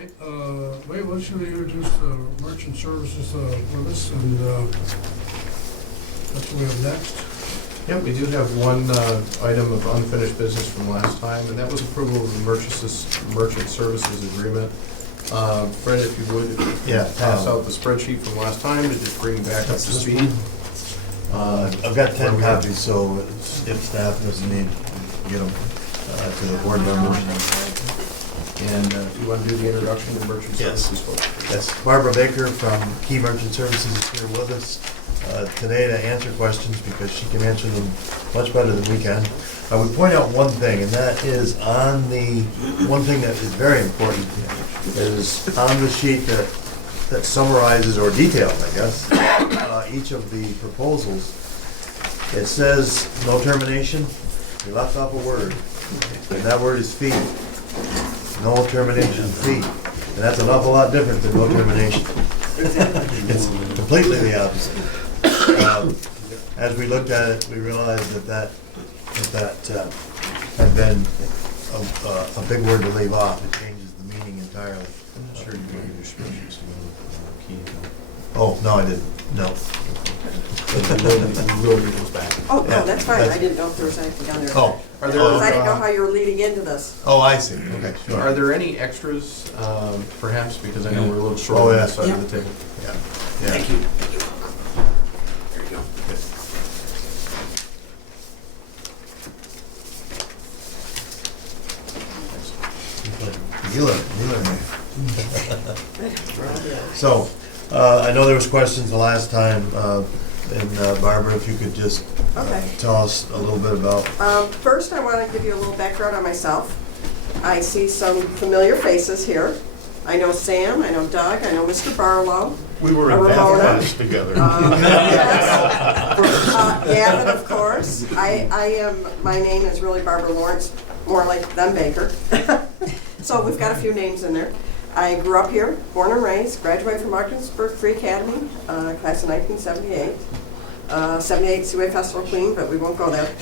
Okay, Lee, why don't you introduce the merchant services with us, and that's what we have next. Yep, we do have one item of unfinished business from last time, and that was approval of the merchant services agreement. Fred, if you would, pass out the spreadsheet from last time to just bring back up to speed. I've got 10 copies, so if staff doesn't need, get them to the board members. And if you want to do the introduction to merchant services folks. Yes, Barbara Baker from Key Merchant Services is here with us today to answer questions because she can answer them much better than we can. I would point out one thing, and that is on the, one thing that is very important is on the sheet that summarizes or details, I guess, each of the proposals. It says no termination. We left off a word, and that word is fee. No termination fee. And that's an awful lot different than no termination. It's completely the opposite. As we looked at it, we realized that had been a big word to leave off. It changes the meaning entirely. I'm not sure you want your spreadsheets to go key. Oh, no, I didn't. No. We will read those back. Oh, Yeah, no, that's fine. that's- I didn't know if there was anything down there. Oh. Are Because I didn't know there, how you were leading into this. Oh, I see. Okay, sure. are there any extras, perhaps, because I know we're a little short Oh, on yeah. this side of the table? Yeah. Yeah. Thank you. There you go. You learn me. So, I know there was questions the last time, and Barbara, if you could just Okay. tell us a little bit about. First, I want to give you a little background on myself. I see some familiar faces here. I know Sam, I know Doug, I know Mr. Barlow. We were in Ramona. math class together. Gavin, of course. My name is really Barbara Lawrence, more like them Baker. So we've got a few names in there. I grew up here, born and raised, graduated from Ogdensburg Free Academy, class of 1978. 78 Seaway Festival Queen, but we won't go there.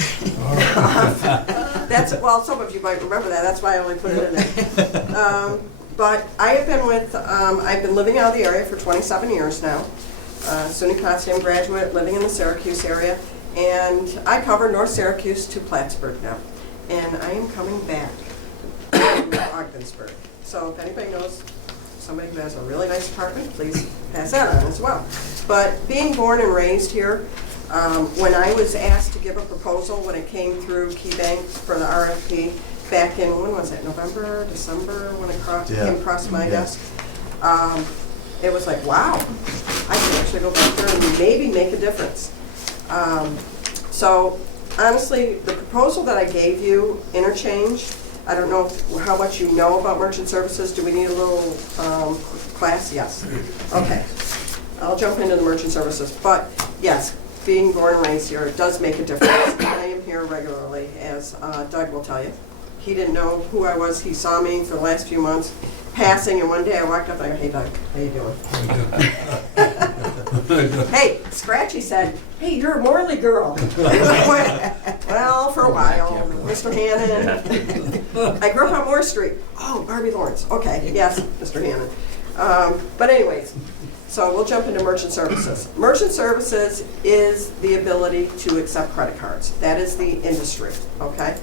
That's, well, some of you might remember that, that's why I only put it in there. But I have been I've been living out of the area for 27 years now. SUNY Potsdam graduate, living in the Syracuse area, and I cover North Syracuse to Plattsburgh now. And I am coming back to Ogdensburg. So if anybody knows somebody who has a really nice apartment, please pass that on as well. But being born and raised here, when I was asked to give a proposal when it came through KeyBank for the RFP back in, when was it, November, December, when it came across my desk, it was like, wow, I can actually go back there and maybe make a difference. So honestly, the proposal that I gave you, interchange, I don't know how much you know about merchant services. Do we need a little class? Yes. Okay. I'll jump into the merchant services. But yes, being born and raised here, it does make a difference. I am here regularly, as Doug will tell you. He didn't know who I was. He saw me for the last few months passing, and one day I walked up and I go, hey Doug, how you doing? Hey, Scratchy said, hey, you're a Morley girl. Well, for a while, Mr. Hannon. I grew up on Moore Street. Oh, Barbie Lawrence. Okay, yes, Mr. Hannon. But anyways, so we'll jump into merchant services. Merchant services is the ability to accept credit cards. That is the industry, okay?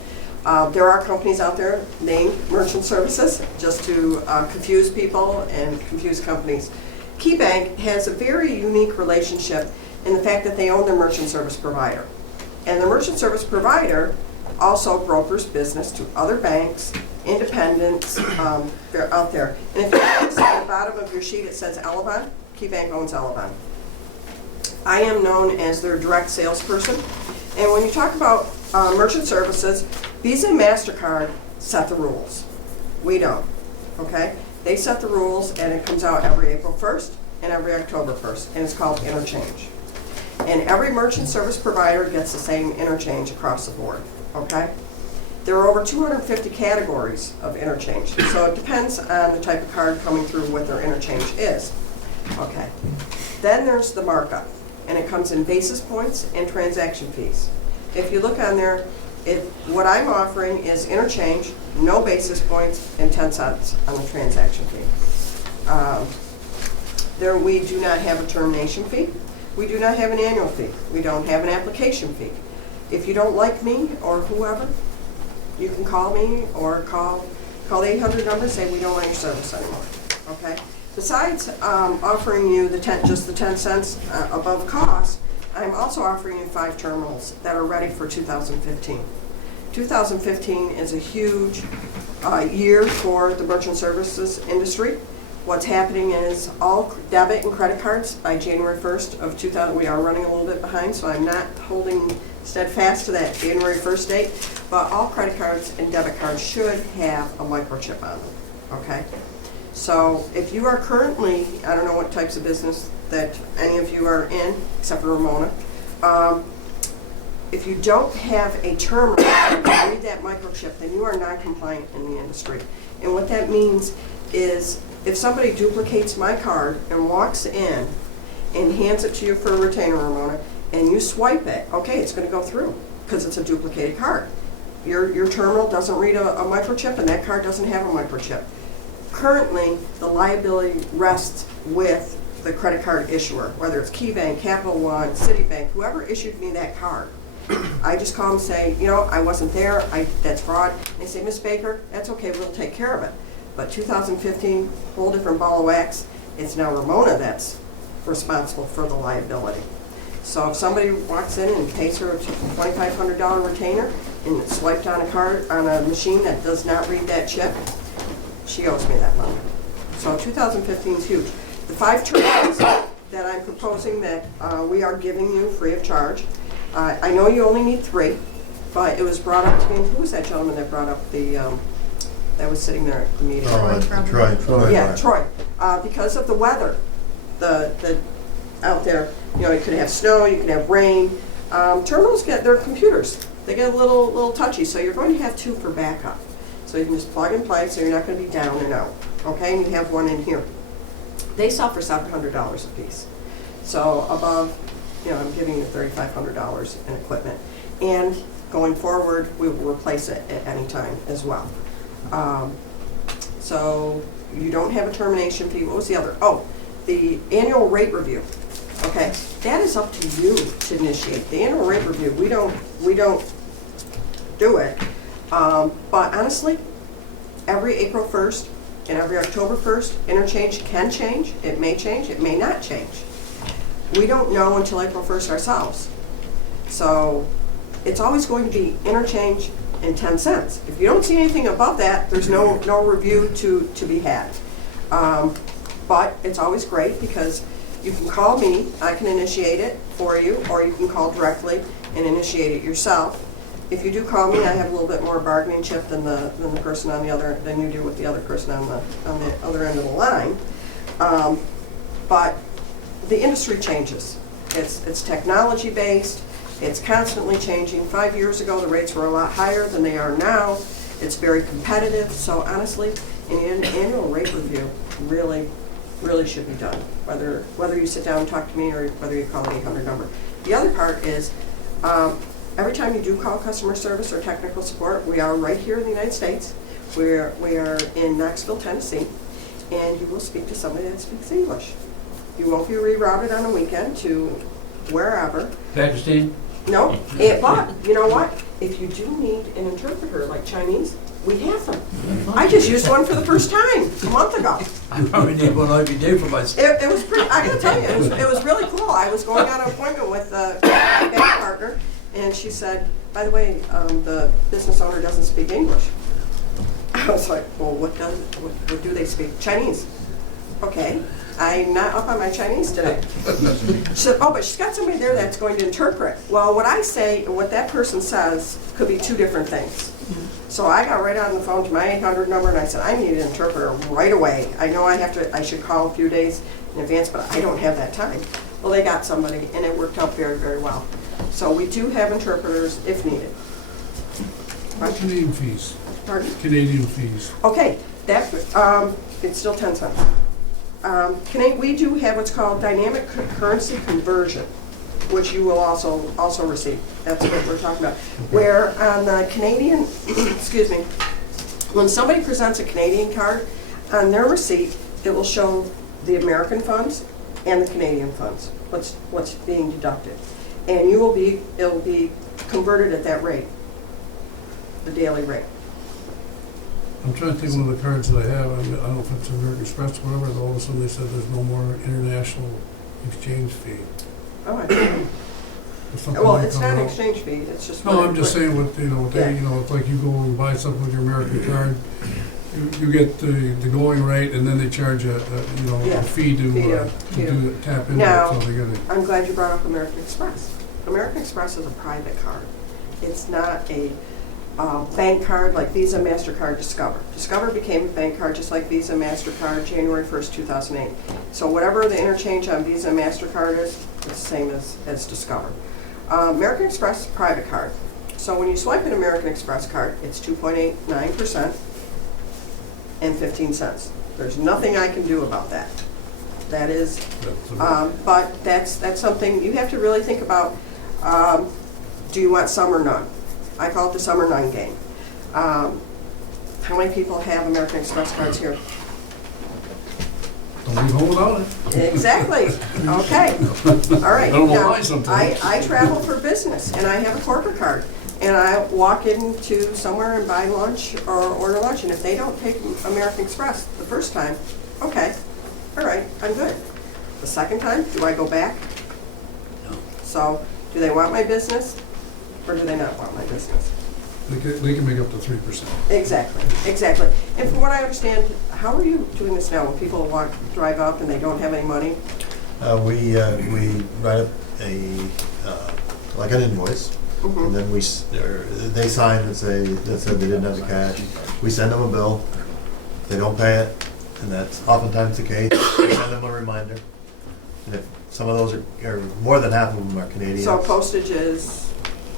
There are companies out there named merchant services just to confuse people and confuse companies. KeyBank has a very unique relationship in the fact that they own their merchant service provider. And the merchant service provider also brokers business to other banks, independents, they're out there. And if you notice at the bottom of your sheet it says Elevon, KeyBank owns Elevon. I am known as their direct salesperson. And when you talk about merchant services, Visa and MasterCard set the rules. We don't, okay? They set the rules and it comes out every April 1st and every October 1st, and it's called interchange. And every merchant service provider gets the same interchange across the board, okay? There are over 250 categories of interchange, so it depends on the type of card coming through what their interchange is, okay? Then there's the markup, and it comes in basis points and transaction fees. If you look on there, What I'm offering is interchange, no basis points, and 10 cents on the transaction fee. We do not have a termination fee. We do not have an annual fee. We don't have an application fee. If you don't like me or whoever, you can call me or call the 800 number and say we don't want your service anymore. Okay? Besides offering you just the 10 cents above cost, I'm also offering you 5 terminals that are ready for 2015. 2015 is a huge year for the merchant services industry. What's happening is all debit and credit cards by January 1st of 2000, we are running a little bit behind, so I'm not holding steadfast to that January 1st date, but all credit cards and debit cards should have a microchip on them, okay? So if you are currently, I don't know what types of business that any of you are in, except for Ramona, if you don't have a terminal that read that microchip, then you are non-compliant in the industry. And what that means is if somebody duplicates my card and walks in and hands it to you for a retainer, Ramona, and you swipe it, okay, it's going to go through because it's a duplicated card. Your terminal doesn't read a microchip and that card doesn't have a microchip. Currently, the liability rests with the credit card issuer, whether it's KeyBank, Capital One, Citibank, whoever issued me that card. I just call them and say, you know, I wasn't there, that's fraud. They say, Miss Baker, that's okay, we'll take care of it. But 2015, whole different ball of wax. It's now Ramona that's responsible for the liability. So if somebody walks in and pays her a $2,500 retainer and it's swiped on a card on a machine that does not read that chip, she owes me that money. So 2015 is huge. The 5 terminals that I'm proposing that we are giving you free of charge. I know you only need 3, but it was brought up to me. Who was that gentleman that brought up the that was sitting there at the meeting? Troy. Yeah, Troy. Because of the weather, the out there, you know, you could have snow, you could have rain. Terminals get their computers. They get a little touchy, so you're going to have 2 for backup. So you can just plug and play, so you're not going to be down and out. Okay, and you have 1 in here. They sell for $700 a piece. So above, you know, I'm giving you $3,500 in equipment. And going forward, we will replace it at any time as well. So you don't have a termination fee. What was the other? Oh, the annual rate review. Okay, that is up to you to initiate. The annual rate review, we don't do it. But honestly, every April 1st and every October 1st, interchange can change. It may not change. We don't know until April 1st ourselves. So it's always going to be interchange and 10 cents. If you don't see anything above that, there's no review to be had. But it's always great because you can call me, I can initiate it for you, or you can call directly and initiate it yourself. If you do call me, I have a little bit more bargaining chip than the person on the other, than you do with the other person on the other end of the line. But the industry changes. It's technology based. It's constantly changing. 5 years ago, the rates were a lot higher than they are now. It's very competitive. So honestly, an annual rate review really should be done, whether you sit down and talk to me or whether you call the 800 number. The other part is, every time you do call customer service or technical support, we are right here in the United States. We are in Knoxville, Tennessee, and you will speak to somebody that speaks English. You won't be rerouted on a weekend to wherever. Pakistan? No, but you know what? If you do need an interpreter like Chinese, we have them. I just used one for the first time a month ago. I probably need one every day for myself. It was pretty, I gotta tell you, it was really cool. I was going on an appointment with a bank partner, and she said, by the way, the business owner doesn't speak English. I was like, well, what do they speak? Chinese. Okay, I'm not up on my Chinese today. She said, oh, but she's got somebody there that's going to interpret. Well, what I say and what that person says could be 2 different things. So I got right on the phone to my 800 number and I said, I need an interpreter right away. I know I should call a few days in advance, but I don't have that time. Well, they got somebody and it worked out very, very well. So we do have interpreters if needed. What Canadian fees? Pardon? Canadian fees. Okay, that, it's still 10 cents. We do have what's called dynamic currency conversion. which you will also receive. That's what we're talking about. Where on the Canadian, excuse me, when somebody presents a Canadian card, on their receipt, it will show the American funds and the Canadian funds, what's being deducted. And it will be converted at that rate, the daily rate. I'm trying to think one of the cards that I have, I don't know if it's American Express or whatever, all of a sudden they said there's no more international exchange fee. Oh, I see. Or something Well, like it's that. not an exchange fee, it's just. No, I'm just saying what, Yeah. it's like you go and buy something with your American card, you get the going rate, and then they charge a Yeah. fee to tap into Now- it, so they gotta. I'm glad you brought up American Express. American Express is a private card. It's not a bank card like Visa, MasterCard, Discover. Discover became a bank card just like Visa, MasterCard, January 1st, 2008. So whatever the interchange on Visa, MasterCard is, it's the same as Discover. American Express, private card. So when you swipe an American Express card, it's 2.89% and 15 cents. There's nothing I can do about that. That is, but that's something you have to really think about. Do you want some or none? I call it the some or none game. How many people have American Express cards here? Don't leave home without it. Exactly. Okay. All right. I don't know Now, why sometimes. I travel for business and I have a corporate card. And I walk into somewhere and buy lunch or order lunch. And if they don't take American Express the first time, okay, all right, I'm good. The second time, do I go back? No. So, do they want my business or do they not want my business? They can make up to 3%. Exactly, exactly. And from what I understand, how are you doing this now when people drive up and they don't have any money? We write up like an invoice, Mhm. and then they sign and that said they didn't have the cash. We send them a bill. They don't pay it, and that's oftentimes the case. We send them a reminder. And if some of those are more than half of them are Canadian. So postage is,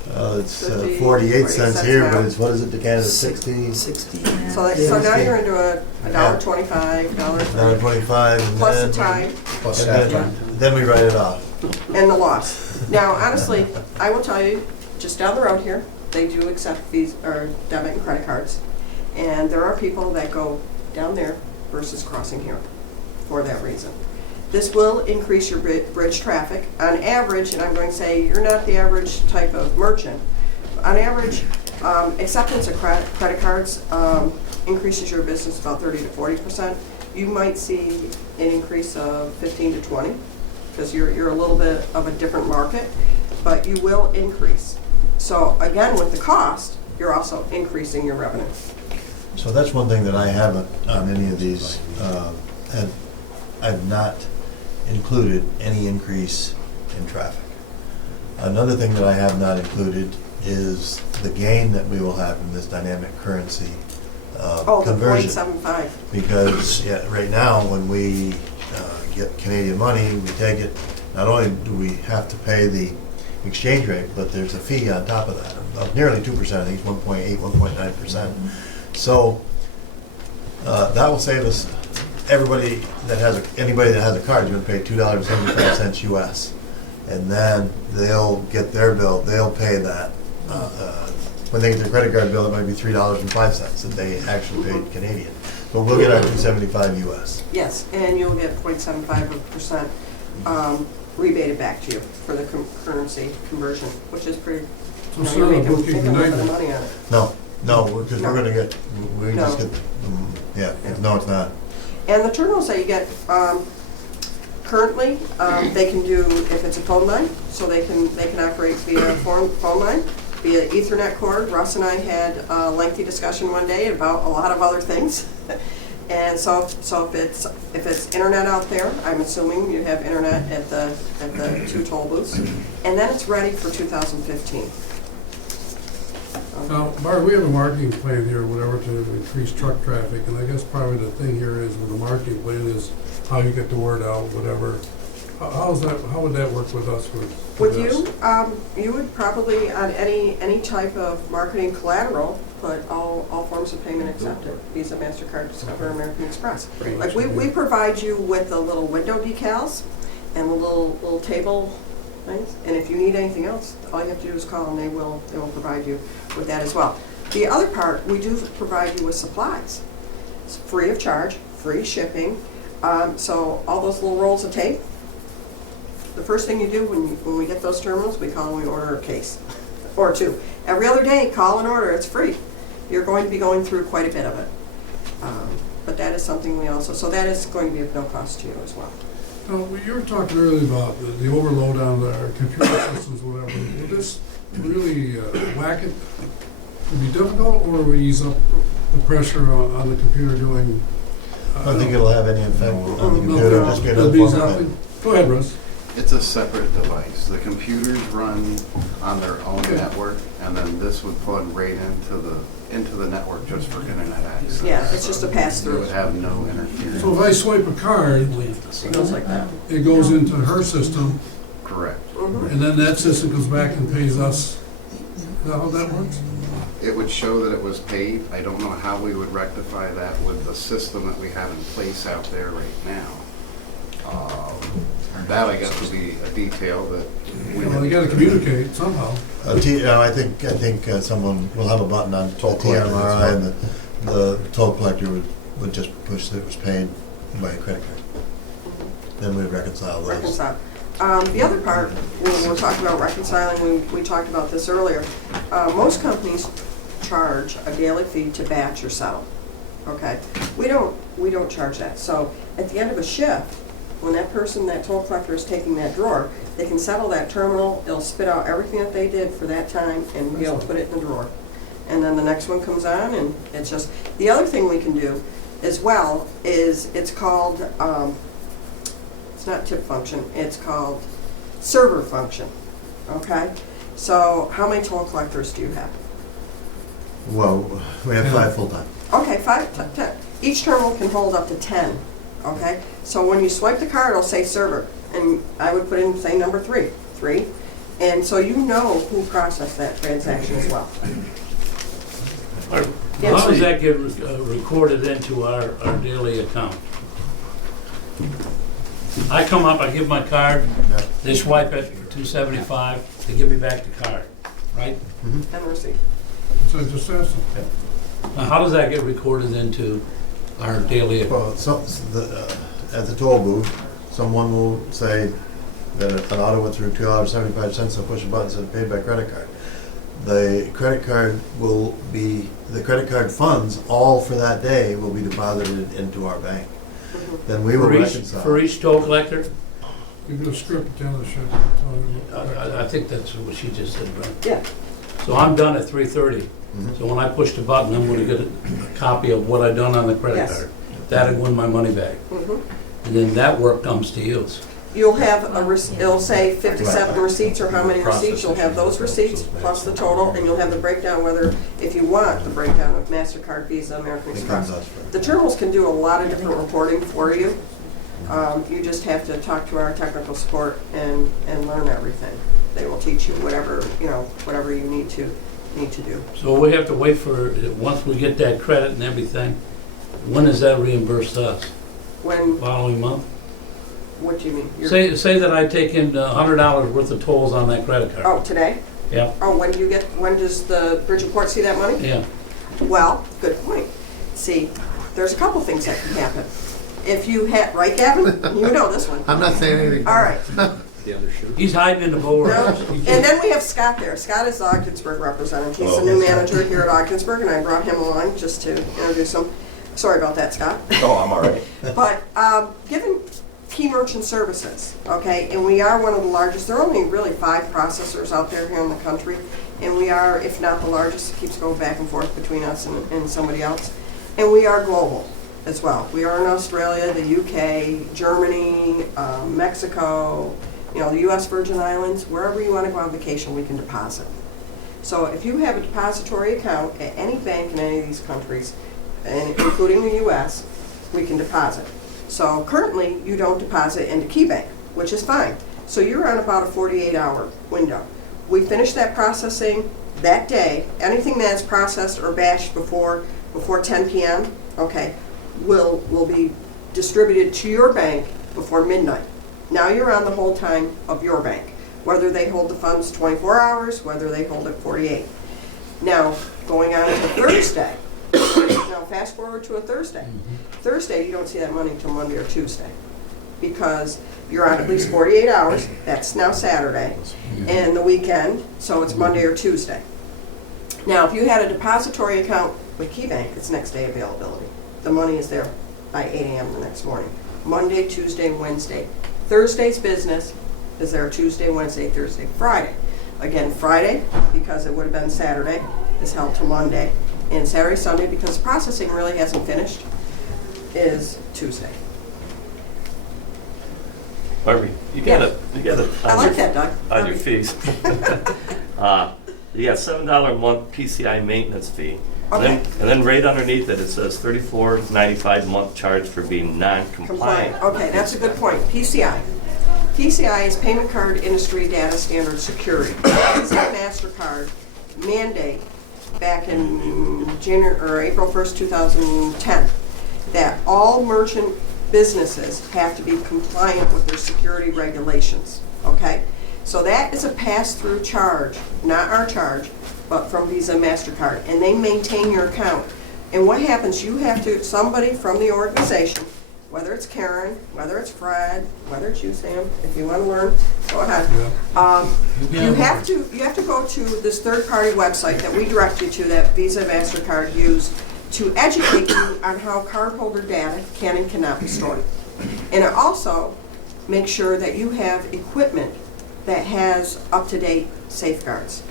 It's 50, 48 cents here, now. but it's, what is it to Canada, 60? 60. so now you're into a $1.25, $1.30, $1.25, and plus then, the time Plus and staff time. then we write it off. and the loss. Now, honestly, I will tell you, just down the road here, they do accept Visa or debit and credit cards. And there are people that go down there versus crossing here for that reason. This will increase your bridge traffic. On average, and I'm going to say you're not the average type of merchant, on average, acceptance of credit cards increases your business about 30 to 40%. You might see an increase of 15 to 20 because you're a little bit of a different market, but you will increase. So again, with the cost, you're also increasing your revenue. So that's one thing that I haven't on any of these, and I've not included any increase in traffic. Another thing that I have not included is the gain that we will have in this dynamic currency Oh, the conversion. 0.75. Because right now, when we get Canadian money, we take it, not only do we have to pay the exchange rate, but there's a fee on top of that, of nearly 2%, I think it's 1.8, 1.9%. So that will save us, anybody that has a card is going to pay $2.75 US. And then they'll get their bill, they'll pay that. When they get their credit card bill, it might be $3.05 that they actually paid Canadian. But we'll get our $2.75 US. Yes, and you'll get 0.75% rebated back to you for the currency conversion, which is pretty, So you're instead of making a booking little bit of tonight, money on it. No, because we're gonna get, we No. just get, no, it's not. And the terminals that you get, currently, they can do, if it's a phone line, so they can operate via phone line, via Ethernet cord. Russ and I had a lengthy discussion one day about a lot of other things. And so if it's internet out there, I'm assuming you have internet at the 2 toll booths, and then it's ready for 2015. now, Bart, we have a marketing plan here, or whatever, to increase truck traffic, and I guess probably the thing here is with the marketing plan is how you get the word out, whatever. How would that work with us? With this? you would probably, on any type of marketing collateral, put all forms of payment accepted, Visa, MasterCard, Discover, American Express. Like we provide you with the little window decals and the little table things. And if you need anything else, all you have to do is call and they will provide you with that as well. The other part, we do provide you with supplies. It's free of charge, free shipping. So all those little rolls of tape, the first thing you do when we get those terminals, we call and we order a case or two. Every other day, call and order, it's free. You're going to be going through quite a bit of it. But that is something we also, so that is going to be of no cost to you as well. You were talking earlier about the overload on our computer systems, whatever. Will this really whack it? Will it be difficult, or will it ease up the pressure on the computer doing? I don't think it'll have any effect on the computer, just be It'll another be form of something. Go ahead, Russ. It's a separate device. The computers run on their own Okay. network, and then this would plug right into the network just for internet access. Yeah, it's just a It pass-through. would have no interference. So if I swipe a card, It goes like that. it goes into her system, Correct. Mhm. and then that system goes back and pays us. Is that how that works? It would show that it was paid. I don't know how we would rectify that with the system that we have in place out there right now. That, I guess, would be a detail that we Well, you gotta communicate somehow. I think someone will have a button on the Toll collector, TMRI, and the toll collector would just push that it was paid by a credit card. Then we'd reconcile those. Reconcile. The other part, when we're talking about reconciling, we talked about this earlier. Most companies charge a daily fee to batch or settle. Okay, we don't charge that. So at the end of a shift, when that toll collector is taking that drawer, they can settle that terminal. It'll spit out everything that they did for that time and be able to put it in the drawer. And then the next one comes on, and it's just the other thing we can do as well is it's called. It's not tip function, it's called server function, okay? So how many toll collectors do you have? Well, we have 5 full-time. Okay, 10. Each terminal can hold up to 10, okay? So when you swipe the card, it'll say server, and I would put in, say, number 3, and so you know who processed that transaction as well. Yes. How does that get recorded into our daily account? I come up, I give my card, they swipe it, $2.75, they give me back the card, right? And the receipt. So just ask them. Now, how does that get recorded into our daily account? Well, at the toll booth, someone will say that an auto went through $2.75, they'll push a button, said paid by credit card. The credit card funds, all for that day, will be deposited into our bank. Then we will reconcile. For each toll collector? Give you a script at the end of the shift. I think that's what she just said, right? Yeah. So I'm done at 3:30. Mhm. So when I push the button, I'm gonna get a copy of what I done on the credit Yes. card. That'll win my money back. Mhm. And then that work comes to you. You'll have it'll say 57 receipts or how many receipts. You'll have those receipts plus the total, and you'll have the breakdown whether, if you want, the breakdown of MasterCard, Visa, American It Express. comes us first. The terminals can do a lot of different reporting for you. You just have to talk to our technical support and learn everything. They will teach you whatever you need to do. So we have to wait for, once we get that credit and everything, when is that reimbursed to us? When, Following month? what do you mean? You're- Say that I take in $100 worth of tolls on that credit card. Oh, today? Yeah, Oh, when does the Bridgeport see that money? yeah. Well, good point. See, there's a couple things that can happen. If you had, right, Gavin? You know this one. I'm not saying anything. All right. He's hiding in the bowl. No. And then we have Scott there. Scott is the Ogdensburg representative. He's the new manager here at Ogdensburg, and I brought him along just to introduce him. Sorry about that, Scott. Oh, I'm all right. But given Key Merchant Services, okay, and we are one of the largest, there are only really 5 processors out there here in the country, and we are, if not the largest, it keeps going back and forth between us and somebody else, and we are global as well. We are in Australia, the UK, Germany, Mexico, the US Virgin Islands, wherever you want to go on vacation, we can deposit. So if you have a depository account at any bank in any of these countries, and including the US, we can deposit. So currently, you don't deposit into KeyBank, which is fine. So you're on about a 48-hour window. We finish that processing that day. Anything that's processed or batched before 10 p.m., okay, will be distributed to your bank before midnight. Now you're on the whole time of your bank. whether they hold the funds 24 hours, whether they hold it 48. Now, going on to Thursday, now fast forward to a Thursday. Thursday, you don't see that money until Monday or Tuesday, because you're on at least 48 hours, that's now Saturday, and the weekend, so it's Monday or Tuesday. Now, if you had a depository account with KeyBank, it's next day availability. The money is there by 8 a.m. the next morning. Monday, Tuesday, Wednesday. Thursday's business is there Tuesday, Wednesday, Thursday, Friday. Again, Friday, because it would have been Saturday, is held till Monday. And Saturday, Sunday, because processing really hasn't finished, is Tuesday. Barbie, you got it. I like that, Doug. On your fees. You got $7 a month PCI maintenance fee. Okay. And then right underneath it, it says $34.95 a month charge for being non-compliant. Compliant. Okay, that's a good point. PCI. PCI is Payment Card Industry Data Standard Security. Visa MasterCard mandate back in January or April 1st, 2010, that all merchant businesses have to be compliant with their security regulations. Okay? So that is a pass-through charge, not our charge, but from Visa MasterCard, and they maintain your account. And what happens, you have to, somebody from the organization, whether it's Karen, whether it's Fred, whether it's you, Sam, if you want to learn, go ahead. You have to go to this third-party website that we direct you to, that Visa MasterCard use, to educate you on how cardholder data can and cannot be stored. And it also makes sure that you have equipment that has up-to-date safeguards,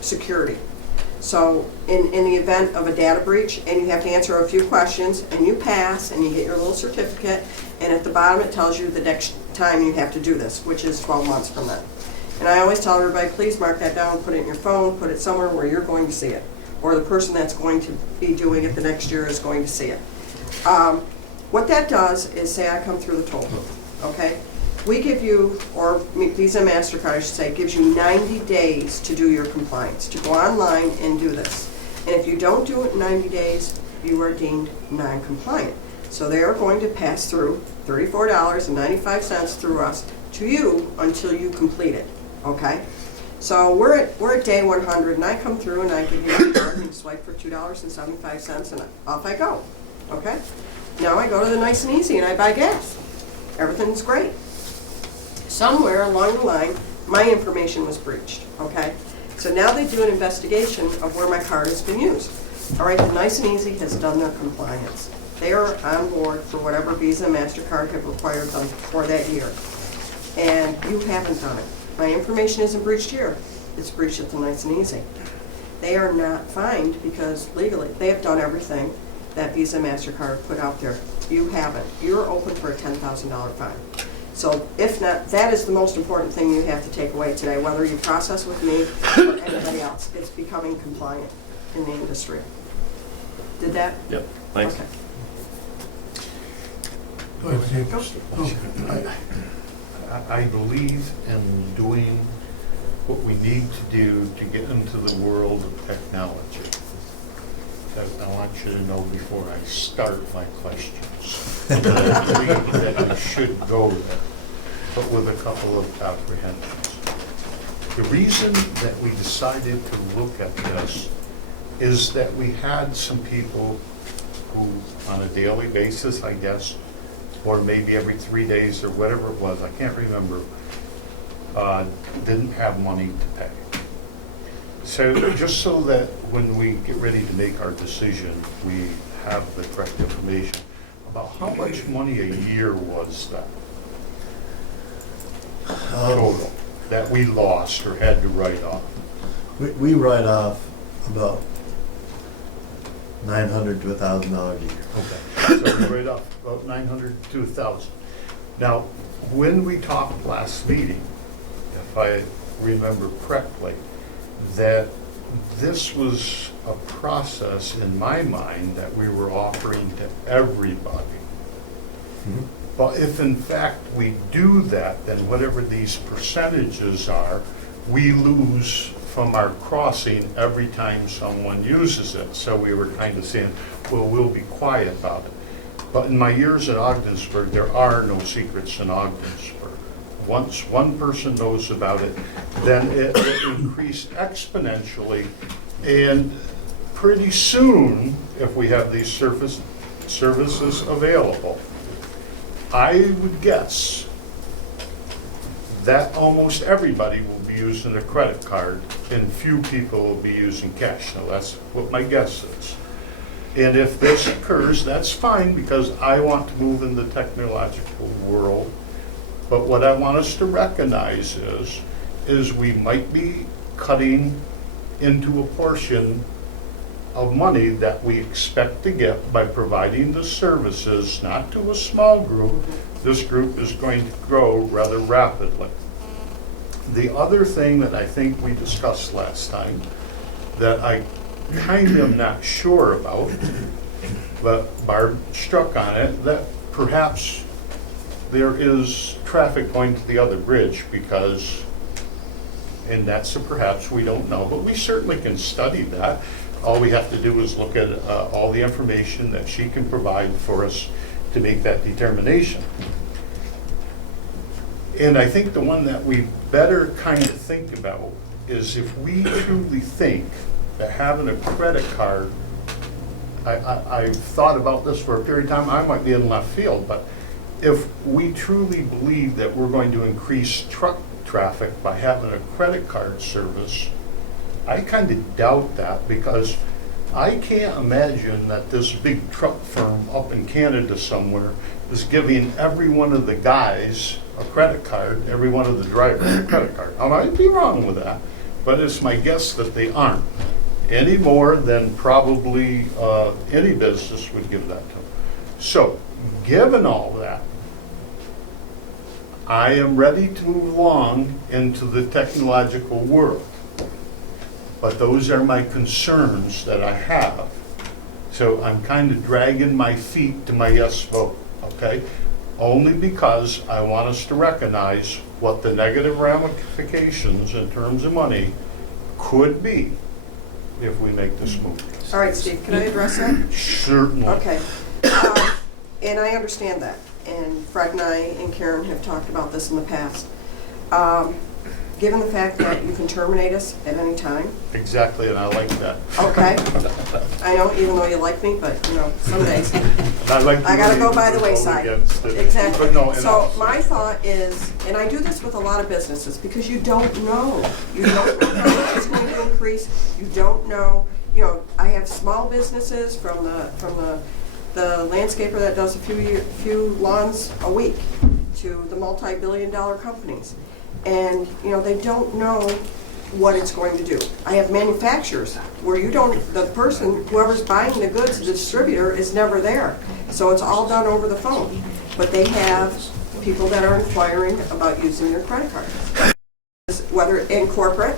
security. So in the event of a data breach, and you have to answer a few questions, and you pass, and you get your little certificate, and at the bottom it tells you the next time you have to do this, which is 12 months from then. And I always tell everybody, please mark that down, put it in your phone, put it somewhere where you're going to see it, or the person that's going to be doing it the next year is going to see it. What that does is, say I come through the toll booth, okay? We give you, or Visa MasterCard, I should say, gives you 90 days to do your compliance, to go online and do this. And if you don't do it in 90 days, you are deemed non-compliant. So they are going to pass through $34.95 through us to you until you complete it, okay? So we're at day 100, and I come through and I give you my card and swipe for $2.75, and off I go, okay? Now I go to the Nice and Easy and I buy gas. Everything's great. Somewhere along the line, my information was breached, okay? So now they do an investigation of where my card has been used. All right, the Nice and Easy has done their compliance. They are on board for whatever Visa, MasterCard have required them for that year. And you haven't done it. My information isn't breached here. It's breached at the Nice and Easy. They are not fined because legally they have done everything that Visa, MasterCard put out there. You haven't. You're open for a $10,000 fine. So if not, that is the most important thing you have to take away today, whether you process with me or anybody else. It's becoming compliant in the industry. Did that? Yep, thanks. Okay. Go ahead, I believe in doing what we need to do to get into the world of technology. I want you to know before I start my questions that I believe that we should go there, but with a couple of apprehensions. The reason that we decided to look at this is that we had some people who, on a daily basis, I guess, or maybe every 3 days or whatever it was, I can't remember, didn't have money to pay. So just so that when we get ready to make our decision, we have the correct information about how much money a year was that total that we lost or had to write off. We write off about $900 to $1,000 a year. Okay, so we write off about 900 to 1,000. Now, when we talked last meeting, if I remember correctly, that this was a process in my mind that we were offering to everybody. Mm-hmm. But if in fact we do that, then whatever these percentages are, we lose from our crossing every time someone uses it. So we were kind of saying, well, we'll be quiet about it. But in my years at Ogdensburg, there are no secrets in Ogdensburg. once one person knows about it, then it will increase exponentially. And pretty soon, if we have these services available, I would guess that almost everybody will be using a credit card and few people will be using cash. Now, that's what my guess is. And if this occurs, that's fine, because I want to move in the technological world. But what I want us to recognize is we might be cutting into a portion of money that we expect to get by providing the services, not to a small group. This group is going to grow rather rapidly. The other thing that I think we discussed last time that I kind of not sure about, but Barb struck on it, that perhaps there is traffic going to the other bridge because, and that's a perhaps, we don't know, but we certainly can study that. All we have to do is look at all the information that she can provide for us to make that determination. And I think the one that we better kind of think about is if we truly think that having a credit card, I've thought about this for a period of time, I might be in left field, but if we truly believe that we're going to increase truck traffic by having a credit card service, I kind of doubt that, because I can't imagine that this big truck firm up in Canada somewhere is giving every one of the guys a credit card, every one of the drivers a credit card. I might be wrong with that, but it's my guess that they aren't, any more than probably any business would give that to them. So, given all that, I am ready to move along into the technological world. But those are my concerns that I have. So I'm kind of dragging my feet to my yes vote, okay? Only because I want us to recognize what the negative ramifications in terms of money could be if we make this move. All right, Steve, can I address that? Certainly. Okay. And I understand that. And Fred and I and Karen have talked about this in the past. Given the fact that you can terminate us at any time. Exactly, and I like that. Okay. I know, even though you like me, but, you know, some days. I gotta go by the wayside. Exactly. But no, So my thought is, and I do this with a lot of businesses, because you don't know. You don't know how it's going to increase. You don't know. You know, I have small businesses from the landscaper that does a few lawns a week to the multi-billion-dollar companies. And, you know, they don't know what it's going to do. I have manufacturers where you don't, the person, whoever's buying the goods, the distributor, is never there. So it's all done over the phone. But they have people that are inquiring about using their credit card, whether in corporate.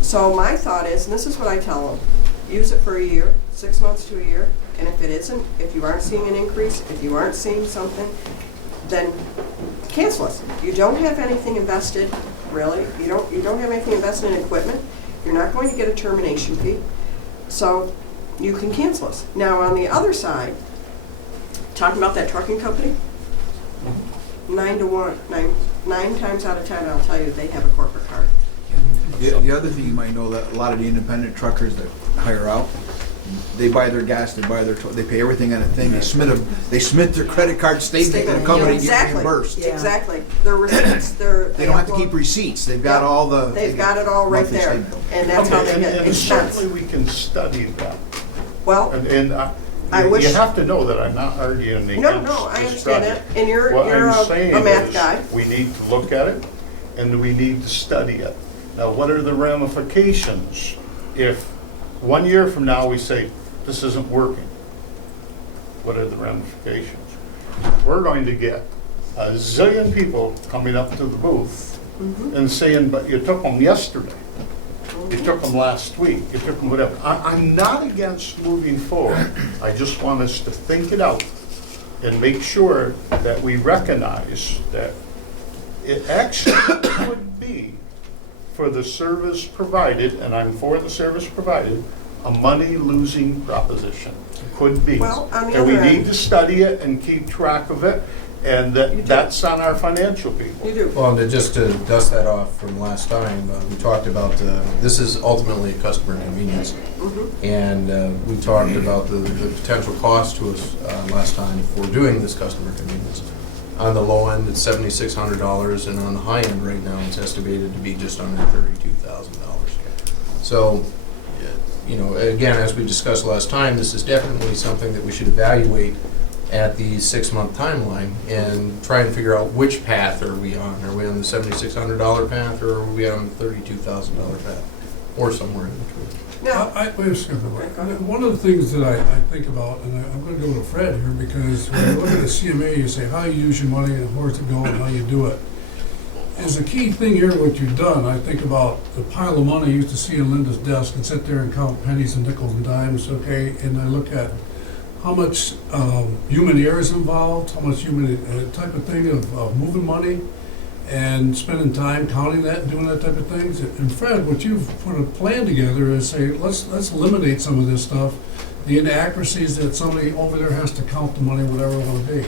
So my thought is, and this is what I tell them, use it for a year, 6 months to a year, and if it isn't, if you aren't seeing an increase, if you aren't seeing something, then cancel us. You don't have anything invested, really. You don't have anything invested in equipment. You're not going to get a termination fee. So you can cancel us. Now on the other side, talking about that trucking company, 9 times out of 10 I'll tell you they have a corporate card. The other thing you might know, that a lot of the independent truckers that hire out, they buy their gas, they pay everything on a thing. They submit their credit card statement to the company and get reimbursed. Yeah. Exactly. Their receipts. They don't have to keep receipts. They've got all the. They've got it all right there, and that's how they get and expense. certainly we can study that. Well, And I wish. You have to know that I'm not arguing against No, I understand study. that, and you're What I'm saying a math is, guy. we need to look at it, and we need to study it. Now, what are the ramifications if 1 year from now we say, this isn't working? What are the ramifications? We're going to get a zillion people coming up to the booth and saying, but you took them yesterday. You took them last week. You took them whatever. I'm not against moving forward. I just want us to think it out and make sure that we recognize that it actually could be for the service provided, and I'm for the service provided, a money-losing proposition. Could be. Well, on the And we other need end- to study it and keep track of it, And that's on our financial people. You do. Well, and just to dust that off from last time, we talked about, this is ultimately a customer convenience. And we talked about the potential cost to us last time for doing this customer convenience. On the low end, it's $7,600, and on the high end right now, it's estimated to be just under $32,000. So, you know, again, as we discussed last time, this is definitely something that we should evaluate at the 6-month timeline and try and figure out which path are we on. Are we on the $7,600 path, or are we on the $32,000 path, or somewhere in between? Now, Wait a second. One of the things that I think about, and I'm going to go to Fred here, because when you look at the CMA, you say how you use your money and where's it go and how you do it. Is a key thing here what you've done. I think about the pile of money I used to see on Linda's desk and sit there and count pennies and nickels and dimes, okay, and I look at how much human error is involved, how much human type of thing of moving money and spending time counting that and doing that type of things. And Fred, what you've put a plan together is say, let's eliminate some of this stuff, the inaccuracies that somebody over there has to count the money, whatever it want to be.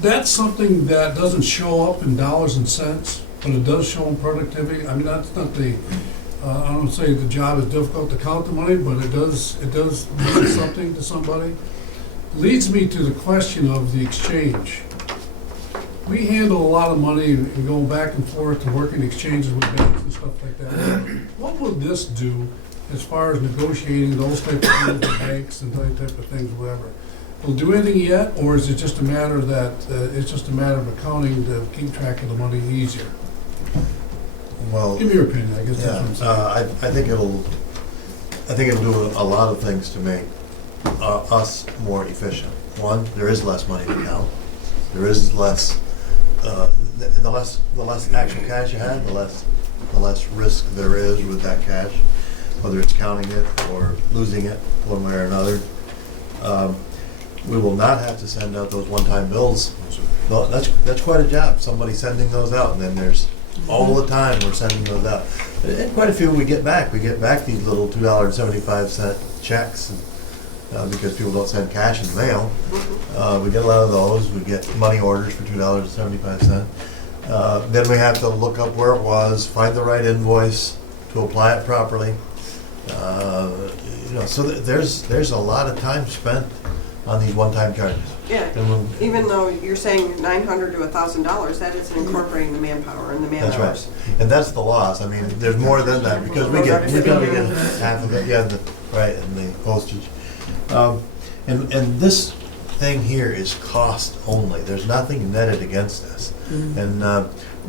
That's something that doesn't show up in dollars and cents, but it does show in productivity. I mean, that's not the, I don't say the job is difficult to count the money, but it does mean something to somebody. Leads me to the question of the exchange. We handle a lot of money and go back and forth to working exchanges with banks and stuff like that. What will this do as far as negotiating those type of things with banks and that type of things, whatever? Will it do anything yet, or is it just a matter that it's just a matter of accounting to keep track of the money easier? Well, Give me your opinion. I guess that's what I'm saying. I think it'll do a lot of things to make us more efficient. One, there is less money to count. There is less. The less actual cash you have, the less risk there is with that cash, whether it's counting it or losing it one way or another. We will not have to send out those one-time bills. Well, that's quite a job. Somebody sending those out, and then there's all the time we're sending those out. And quite a few we get back. We get back these little $2.75 checks. Because people don't send cash in the mail. We get a lot of those. We get money orders for $2.75. Then we have to look up where it was, find the right invoice to apply it properly. So there's a lot of time spent on these one-time charges. yeah, even though you're saying $900 to $1,000, that isn't incorporating the manpower and the man That's hours. right. And that's the loss. I mean, there's more than that, because we probably get half of it, and the postage. And this thing here is cost only. There's nothing netted against us. And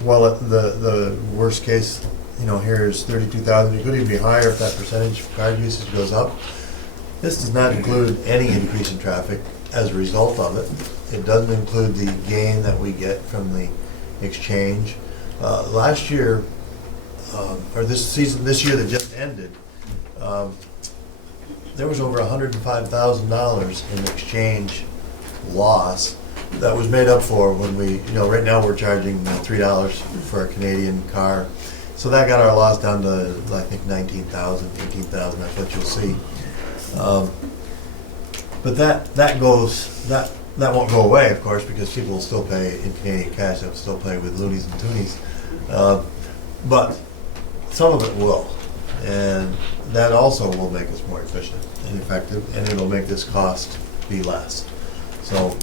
while the worst case, here is 32,000, it could even be higher if that percentage of card usage goes up. This does not include any increase in traffic as a result of it. It doesn't include the gain that we get from the exchange. Last year, or this year that just ended, there was over $105,000 in exchange loss that was made up for when we, right now we're charging $3 for a Canadian car. So that got our loss down to, I think, 19,000, 18,000, that's what you'll see. But that won't go away, of course, because people will still pay in Canadian cash, they'll still pay with loonies and toonies. But some of it will. And that also will make us more efficient and effective, and it'll make this cost be less. So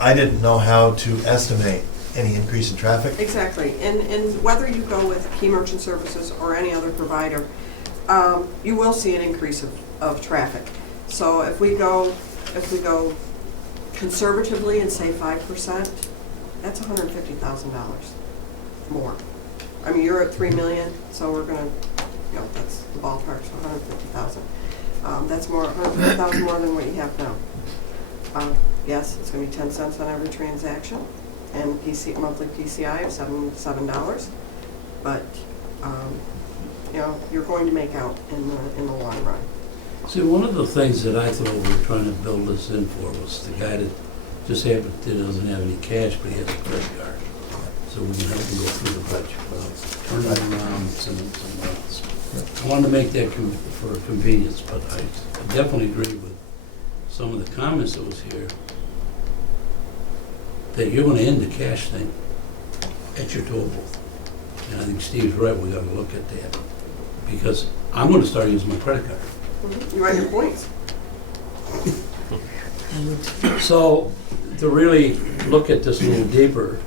I didn't know how to estimate any increase in traffic. Exactly, and whether you go with Key Merchant Services or any other provider, you will see an increase of traffic. So if we go conservatively and say 5%, that's $150,000 more. I mean, you're at 3 million, so we're gonna, that's the ballpark, so 150,000. That's more, 150,000 more than what you have now. Yes, it's gonna be 10 cents on every transaction, and monthly PCI of $7, but you're going to make out in the long run. See, one of the things that I thought we were trying to build this in for was the guy that just doesn't have any cash, but he has a credit card. So we can help him go through the budget without turning around and sending it somewhere else. I wanted to make that for convenience, but I definitely agree with some of the comments that was here. that you're gonna end the cash thing at your toll booth. And I think Steve's right, we gotta look at that. Because I'm gonna start using my credit card. You want your points. So, to really look at this a little deeper,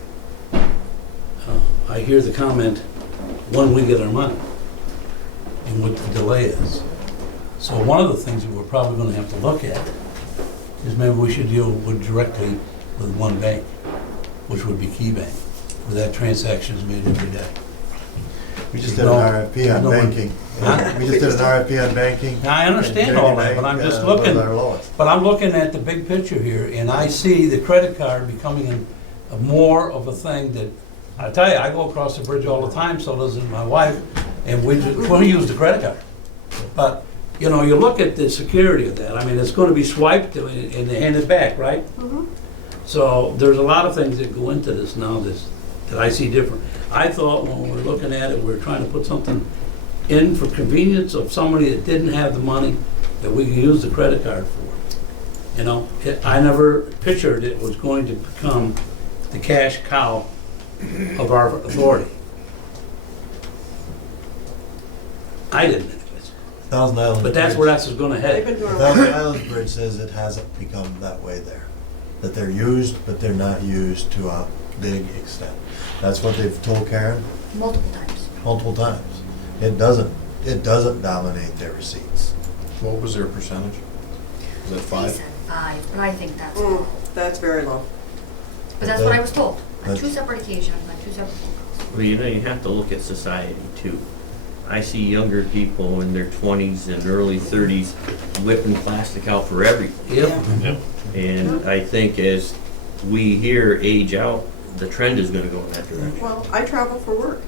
I hear the comment, when we get our money, and what the delay is. So one of the things that we're probably gonna have to look at is maybe we should deal with directly with one bank, which would be Key Bank, where that transaction is made every day. We just did an RFP on banking. Huh? We just did an RFP on banking. Now, I understand all that, but I'm just looking, Was our lowest. but I'm looking at the big picture here, and I see the credit card becoming a more of a thing that, I tell you, I go across the bridge all the time, so does my wife, and we use the credit card. But, you know, you look at the security of that, I mean, it's gonna be swiped and handed back, right? So there's a lot of things that go into this now that I see different. I thought when we were looking at it, we were trying to put something in for convenience of somebody that didn't have the money that we could use the credit card for. You know, I never pictured it was going to become the cash cow of our authority. I didn't anyways. Thousand Islands But that's Bridge. where that's gonna They've head. been doing Thousand Islands Bridge says it hasn't become that way there. That they're used, but they're not used to a big extent. That's what they've told Karen Multiple times. multiple times. It doesn't dominate their receipts. What was their percentage? Was that They 5? said 5, but I think that's low. That's very low. But that's what I was told, on That's- 2 separate occasions, on 2 separate phone calls. Well, you know, you have to look at society too. I see younger people in their 20s and early 30s whipping plastic out for everything. Yep. And I think as we here age out, the trend is gonna go in that direction. Well, I travel for work,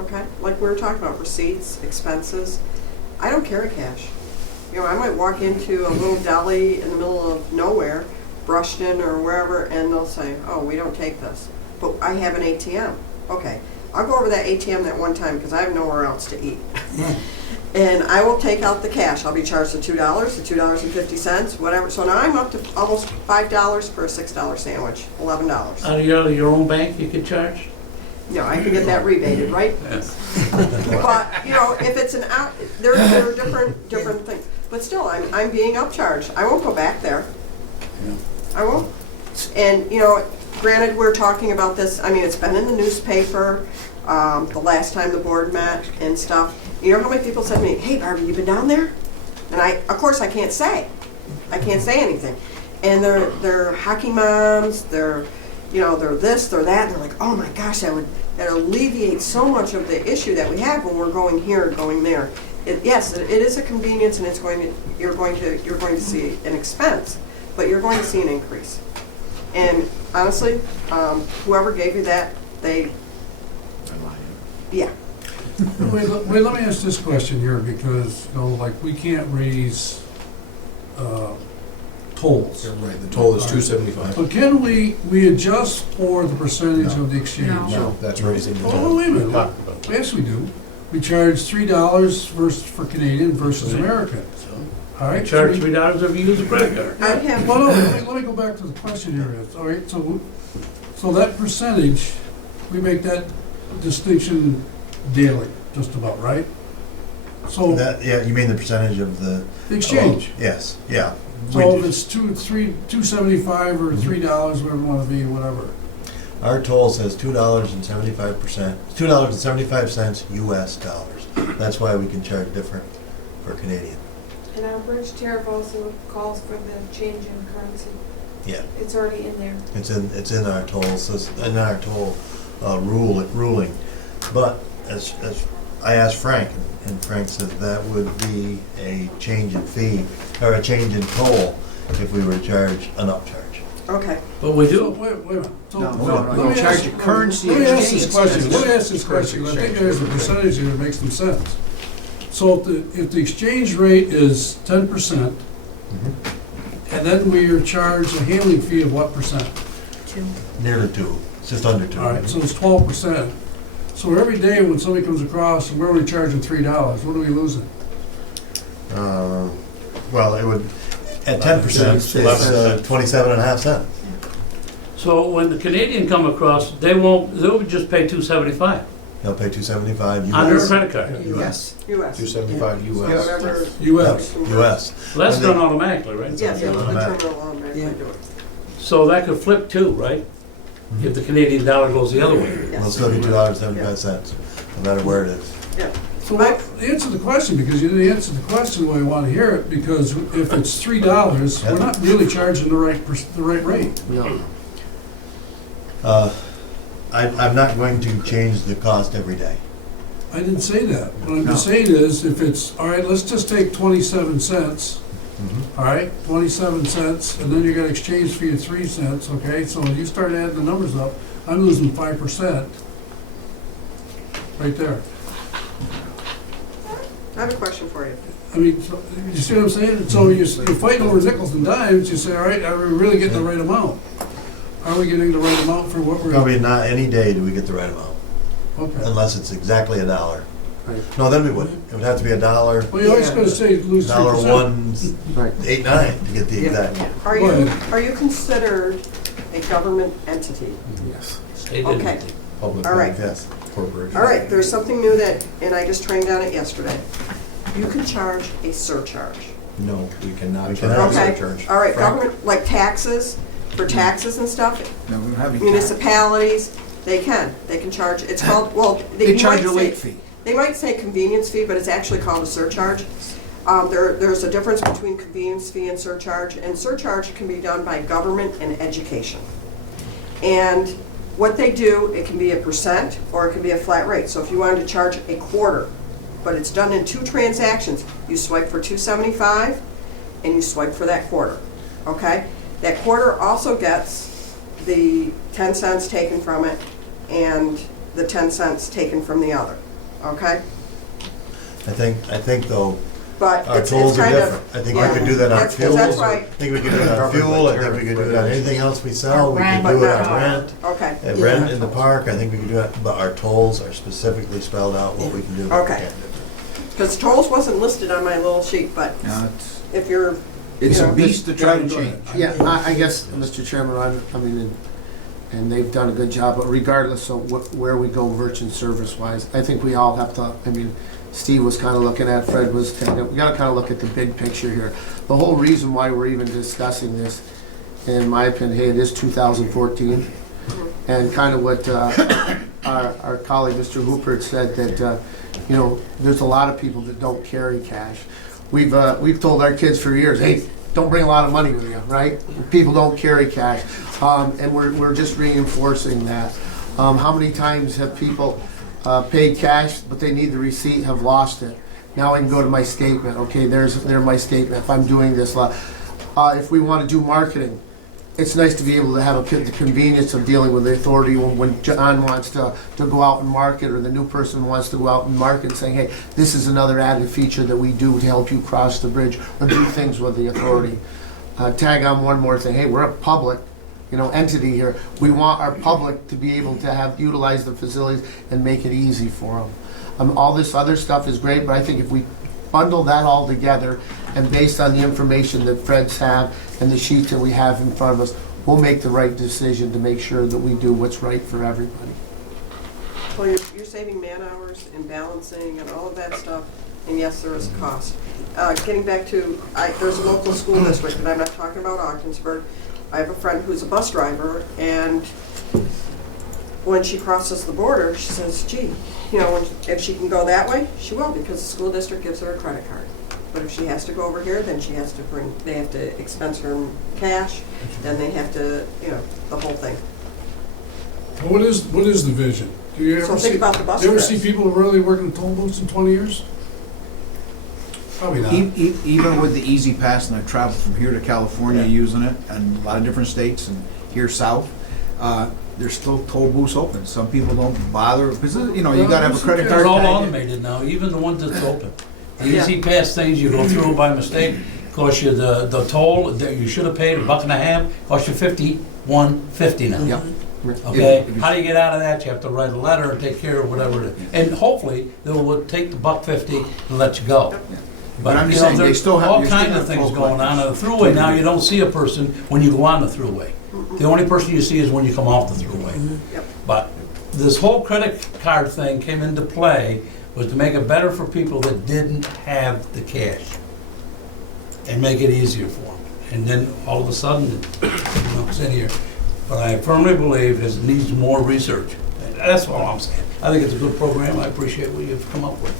okay? Like we were talking about receipts, expenses. I don't carry cash. You know, I might walk into a little deli in the middle of nowhere, Brushton or wherever, and they'll say, oh, we don't take this. But I have an ATM. Okay, I'll go over that ATM that one time because I have nowhere else to eat. And I will take out the cash. I'll be charged the $2, the $2.50, whatever. So now I'm up to almost $5 for a $6 sandwich, $11. Out of your own bank you could charge? No, I can get that rebated, right? Yes. But, you know, if it's an out, there are different things. But still, I'm being upcharged. I won't go back there. Yeah. I won't. And, you know, granted, we're talking about this, I mean, it's been in the newspaper, the last time the board met and stuff. You know how many people said to me, hey, Barbie, you been down there? And of course, I can't say. I can't say anything. And they're hockey moms, they're this, they're that, and they're like, oh my gosh, that alleviates so much of the issue that we have when we're going here, going there. Yes, it is a convenience, and you're going to see an expense, but you're going to see an increase. And honestly, whoever gave you that, yeah. Wait, let me ask this question here, because, you know, like, we can't raise tolls. You're right, the toll is 275. But can we adjust for the percentage of the exchange? No. No, that's raising the Oh, toll. wait a minute. Yes, we do. We charge $3 for Canadian versus American. All I right? charge $3 if you use a credit card. I have. Well, no, let me go back to the question here. All right, so that percentage, we make that distinction daily, just about, right? So the That, yeah, you mean the percentage of the? exchange. Yes, yeah. We So do. if it's $2.75 or $3, whatever you want to be, whatever. Our toll says $2.75%, $2.75 US dollars. That's why we can charge different for Canadian. And our bridge tariff also calls for the change in currency. Yeah, It's already in there. it's in our toll, in our toll ruling. But as I asked Frank, and Frank said that would be a change in fee, or a change in toll if we were to charge an upcharge. Okay. But we So, do. wait a minute. So, No, let you me charge ask- a currency Let me ask this exchange. question, let me ask this Currency question, I think exchange. there's a percentage here that makes some sense. So if the exchange rate is 10%, and then we are charged a handling fee of what percent? 2. Nearly 2, it's just under 2. All right, so it's 12%. So every day when somebody comes across, and we're only charging $3, what are we losing? Well, it would, at 10%, it's 27.5 cents. So when the Canadian come across, they'll just pay $275 They'll pay $275 on their US. credit card. Yes. US. 275 Yeah, US. whatever. US. US. Well, that's And they- done automatically, right? Yes, the automatic. terminal automatically do it. So that could flip too, right? If the Canadian dollar goes the other way. We'll Yes. still be $2.75, no matter where it is. Yeah. So answer the question, because you didn't answer the question the way I want to hear it, because if it's $3, we're not really charging the right rate. No. I'm not going to change the cost every day. I didn't say that. What I'm just saying is, if it's, all right, let's just take 27 cents, all right, 27 cents, and then you got exchange fee of 3 cents, okay? So when you start adding the numbers up, I'm losing 5% right there. I have a question for you. I mean, so, you see what I'm saying? So you fight over nickels and dimes, you say, all right, are we really getting the right amount? Are we getting the right amount for what we're? Probably not any day do we get the right amount, Okay. unless it's exactly $1. Right. No, then we wouldn't. It would have to be $1, Well, you always gotta say lose 3%. $1.89 to get the exact. Are you considered a government entity? Yes. State Okay. entity. Public All right. Yes. corporation. All right, there's something new that, and I just trained on it yesterday. You can charge a surcharge. No, we cannot We charge cannot. a Okay, surcharge. all right, Frank? government, like taxes, for taxes and stuff, No, we don't have any tax. municipalities, they can charge, it's called, well, They you charge might a late say- fee. They might say convenience fee, but it's actually called a surcharge. There's a difference between convenience fee and surcharge can be done by government and education. And what they do, it can be a percent or it can be a flat rate. So if you wanted to charge a quarter, but it's done in 2 transactions, you swipe for $2.75 and you swipe for that quarter, okay? That quarter also gets the 10 cents taken from it and the 10 cents taken from the other, okay? I think though, But our it's tolls are kind of. different. I think we could do that on That's- 'cause fuel. that's I why, think we could do it on fuel, I think we could do it on anything else we sell, we could Rent. do it But on not- rent. okay. And rent in the park, I think we could do it, but our tolls are specifically spelled out what we can do. and what we Okay. can't do. Because tolls wasn't listed on my little sheet, but No, if you're, it's You a know, beast to try to go change. ahead. Yeah, I guess, Mr. Chairman, I mean, and they've done a good job, but regardless of where we go merchant service wise, I think we all have to, I mean, Steve was kind of looking at, Fred was taking, we gotta kind of look at the big picture here. The whole reason why we're even discussing this, in my opinion, hey, it is 2014, and kind of what our colleague, Mr. Hooper, said, that, you know, there's a lot of people that don't carry cash. We've told our kids for years, hey, don't bring a lot of money with you, right? People don't carry cash, and we're just reinforcing that. How many times have people paid cash, but they need the receipt, have lost it? Now I can go to my statement, okay, there's my statement, if I'm doing this. If we want to do marketing, it's nice to be able to have the convenience of dealing with the authority when John wants to go out and market, or the new person wants to go out and market, and saying, hey, this is another added feature that we do to help you cross the bridge or do things with the authority. Tag on one more thing, hey, we're a public, entity here. We want our public to be able to utilize the facilities and make it easy for them. All this other stuff is great, but I think if we bundle that all together, and based on the information that Fred's have and the sheets that we have in front of us, we'll make the right decision to make sure that we do what's right for everybody. well, you're saving man hours and balancing and all of that stuff, and yes, there is a cost. Getting back to, there's a local school district, and I'm not talking about Ogdensburg. I have a friend who's a bus driver, and when she crosses the border, she says, gee, if she can go that way, she will, because the school district gives her a credit card. But if she has to go over here, then they have to expense her cash, then they have to, the whole thing. Well, what is the vision? Do you So ever think see, about the bus do you ever trips. see people really working toll booths in 20 years? Probably not. Even with the Easy Pass, and I've traveled from here to California using it, and a lot of different states, and here south, there's still toll booths open. Some people don't bother, because, you gotta have a credit They're card. all tag. automated now, even the ones that's open. The Yeah. easy pass things you go through by mistake, cost you the toll that you should have paid $1.50, cost you $51.50 now. Yeah. Okay, If you- how do you get out of that? You have to write a letter and take care of whatever it is. And hopefully, they'll take the $1.50 and let you go. But I'm just saying, they there's still have- all you still kinds have of things toll going on. collectors. On the throughway now, you don't see a person when you go on the throughway. The only person you see is when you come off the thruway. Yep. But this whole credit card thing came into play was to make it better for people that didn't have the cash and make it easier for them. And then all of a sudden, it's in here. But I firmly believe it needs more research. That's all I'm saying. I think it's a good program. I appreciate what you've come up with.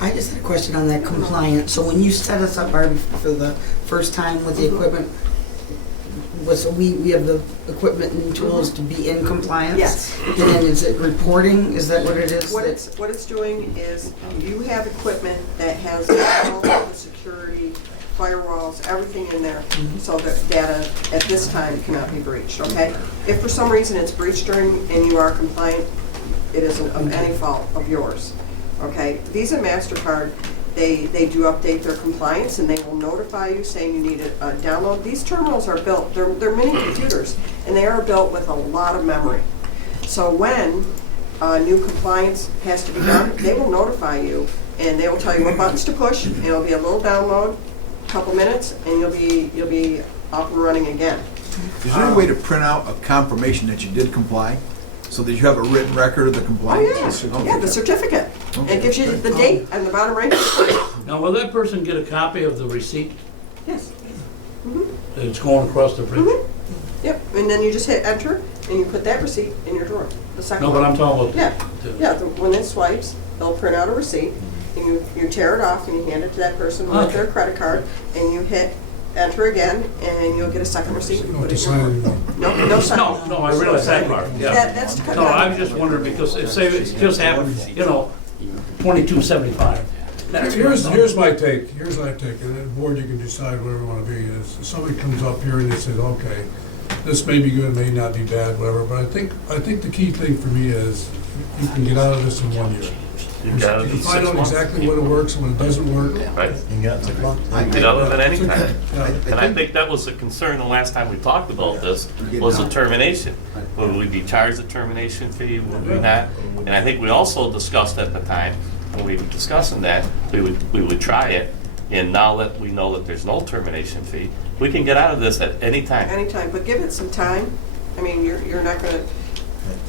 I just had a question on that compliance. So when you set us up, Barbie, for the first time with the equipment, we have the equipment and tools to be in compliance? Yes. And then is it reporting? Is that what it is? What it's doing is you have equipment that has all the security, firewalls, everything in there, so that data at this time cannot be breached, okay? If for some reason it's breached during and you are compliant, it isn't of any fault of yours, okay? Visa, MasterCard, they do update their compliance and they will notify you saying you need a download. These terminals are built, they're mini computers, and they are built with a lot of memory. So when new compliance has to be done, they will notify you and they will tell you what buttons to push, and it'll be a little download, a couple minutes, and you'll be up and running again. Is there any way to print out a confirmation that you did comply, so that you have a written record of the compliance? Oh, yeah, the certificate. It gives you the date on the bottom right. Now, will that person get a copy of the receipt Yes. that's going across the bridge? Yep, and then you just hit enter, and you put that receipt in your drawer. The second No, but one. I'm talking about. Yeah, when it swipes, they'll print out a receipt, and you tear it off, and you hand it to that person with their credit card, and you hit enter again, and you'll get a second receipt. You don't have to sign anything. No sign. No, I realize that part, yeah. That's to cut No, down. I was just wondering, because if, say, it just happened, 2275. Here's my take, and the board, you can decide whatever you want to be, is if somebody comes up here and they says, okay, this may be good, may not be bad, whatever, but I think the key thing for me is you can get out of this in 1 year. You got You it can in find 6 out months. exactly when it works and when it doesn't work. Right? You got 6 months? Other than any time. Yeah. And I think that was the concern the last time we talked about this, was the termination. Would we be charged a termination fee, would we not? And I think we also discussed at the time, when we were discussing that, we would try it, and now that we know that there's no termination fee, we can get out of this at any time. Anytime, but give it some time. I mean, you're not gonna,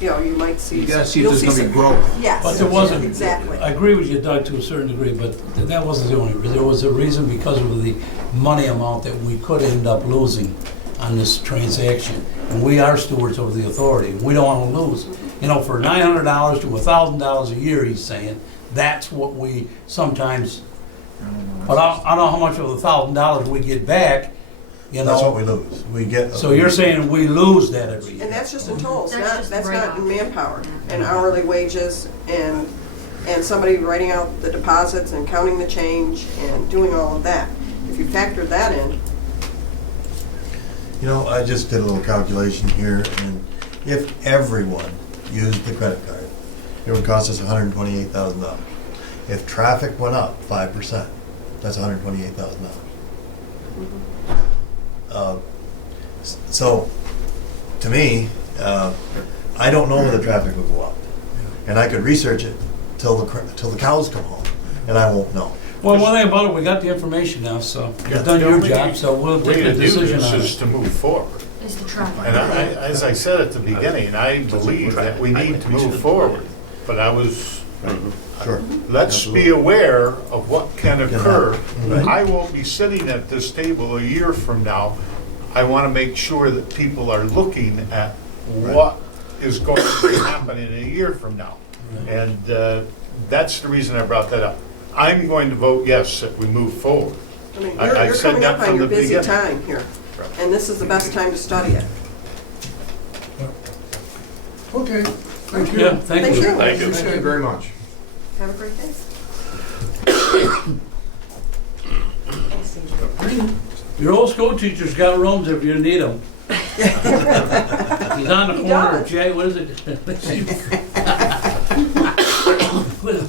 you might see. You gotta see if you'll there's gonna be some- growth. Yes. But there wasn't. Exactly. I agree with you, Doug, to a certain degree, but that wasn't the only reason. There was a reason because of the money amount that we could end up losing on this transaction. And we are stewards of the authority. We don't want to lose. For $900 to $1,000 a year, he's saying, that's what we sometimes, but I don't know how much of the $1,000 we get back, That's what we lose. We get. So you're saying we lose that every year? And that's just in tolls, That's just that's right not in off. manpower and hourly wages and somebody writing out the deposits and counting the change and doing all of that. If you factor that in, I just did a little calculation here, and if everyone used the credit card, it would cost us $128,000. If traffic went up 5%, that's $128,000. So, to me, I don't know where the traffic will go up, and I could research it till the cows come home, and I won't know. Well, one thing about it, we got the information now, so you've done your job, so we'll take a decision on Is it. to move forward. Is the traffic. And as I said at the beginning, I believe that we need to move forward. But Sure. let's be aware of what can occur. Right. I won't be sitting at this table a year from now. I want to make sure that people are looking at what is going to happen in a year from now. And that's the reason I brought that up. I'm going to vote yes that we move forward. I mean, I you're said coming that up on from your the busy beginning. time here. And this is the best time to study it. Okay, thank you. Yeah, thank you. Thank you. Thank you very much. Have a great day. Your old school teacher's got rooms if you need them. He's on the He corner of does. Jay, what is it?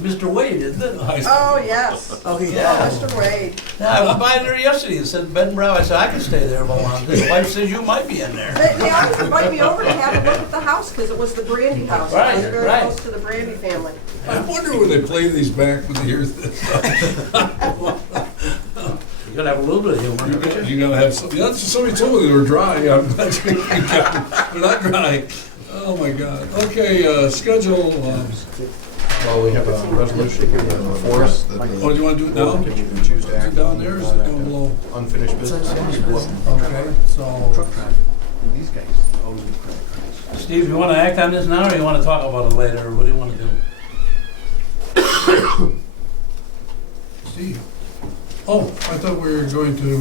Mr. Wade, isn't it? Oh, yes. Oh, Oh, yeah. Mr. Wade. Yeah, I went by there yesterday and said, bed and breakfast. I said, I can stay there if I want. His wife says you might be in there. They always invite me over to have a look at the house because it was the Brandy house. Right, It was very right. close to the Brandy family. I wonder when they play these back when they hear this. You gotta have a little bit of humor. don't you? You gotta have some, yeah, somebody told me they were dry, I'm glad you kept them. They're not dry. Oh my God. Okay, schedule, Well, we have a resolution before us that oh, do you wanna do it now? you can choose to Is it act down on. there, or is it down below? Unfinished business. Okay, so, These guys always do credit cards. Steve, you wanna act on this now, or you wanna talk about it later, or what do you wanna do? Steve. Oh, I thought we were going to,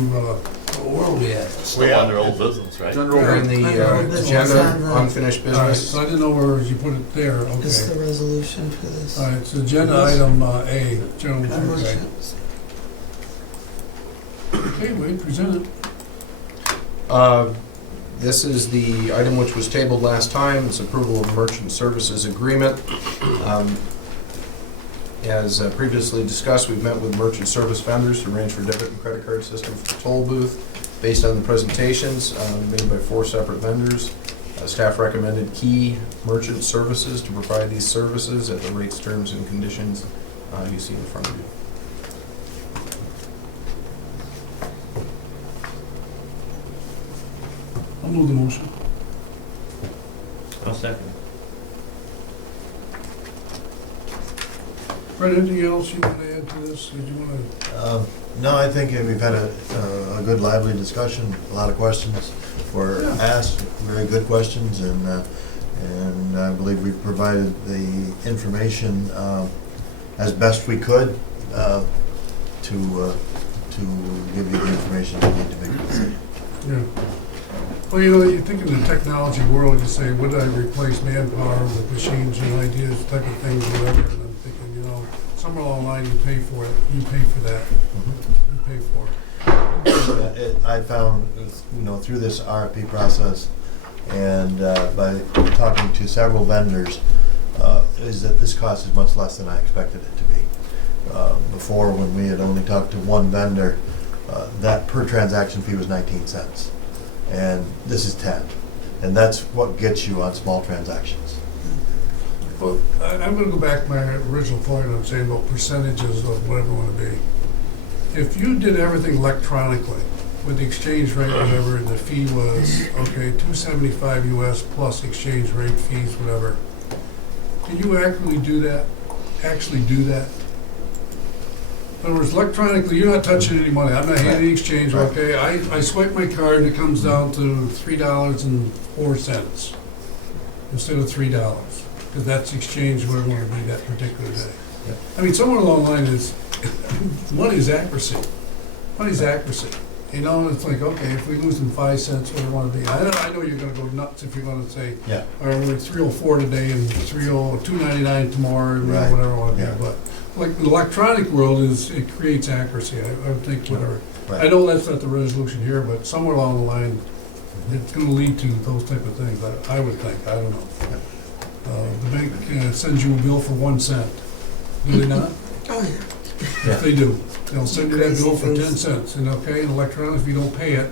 Where are we at? Still under old business, right? It's under We're in the This is agenda, on the- unfinished all right, business. so I didn't know where you put it there, This is okay. the resolution for this. All right, so agenda item A, general, okay. Merchants. Okay, Wade, present it. This is the item which was tabled last time, it's approval of merchant services agreement. As previously discussed, we've met with merchant service vendors to arrange for debit and credit card system for the toll booth. Based on the presentations made by 4 separate vendors, staff recommended Key Merchant Services to provide these services at the rates, terms, and conditions you see in front of you. I'll move the motion. I'll second. Fred, anything else you want to add to this? Did you want to? No, I think we've had a good lively discussion, a lot of questions were asked, very good questions, and I believe we've provided the information as best we could to give you the information you need to make a decision. Yeah. Well, you know, you think in the technology world, you say, would I replace manpower with machines and ideas, type of things, whatever, and I'm thinking, you know, somewhere along the line, you pay for it, you pay for that, you pay for it. I found, through this RFP process and by talking to several vendors, is that this cost is much less than I expected it to be. Before, when we had only talked to one vendor, that per transaction fee was 19 cents. And this is 10. And that's what gets you on small transactions. Well, I'm going to go back to my original point I'm saying about percentages of whatever you want to be. If you did everything electronically with the exchange rate, whatever, the fee was, okay, $275 US plus exchange rate fees, whatever. Can you actually do that? In other words, electronically, you're not touching any money. I'm not handing the exchange, Right. okay? I swipe my card and it comes down to $3.04 instead of $3, because that's the exchange where I want to be that particular day. Yeah. I mean, somewhere along the line is, money is accuracy. Money's accuracy. You know, it's like, okay, if we lose them 5 cents, where do we want to be? I know you're going to go nuts if you're going to say, Yeah. all right, we're at 304 today and 299 tomorrow, and Right. whatever I want to Yeah. be. But like the electronic world it creates accuracy. I would think whatever. Right. I know that's not the resolution here, but somewhere along the line, it's going to lead to those type of things. I would think. I don't know. The bank sends you a bill for 1 cent. Do they not? Oh, yeah. Yeah. If they do, they'll send you that Crazy bill for 10 things. cents. And okay, in electronic, if you don't pay it,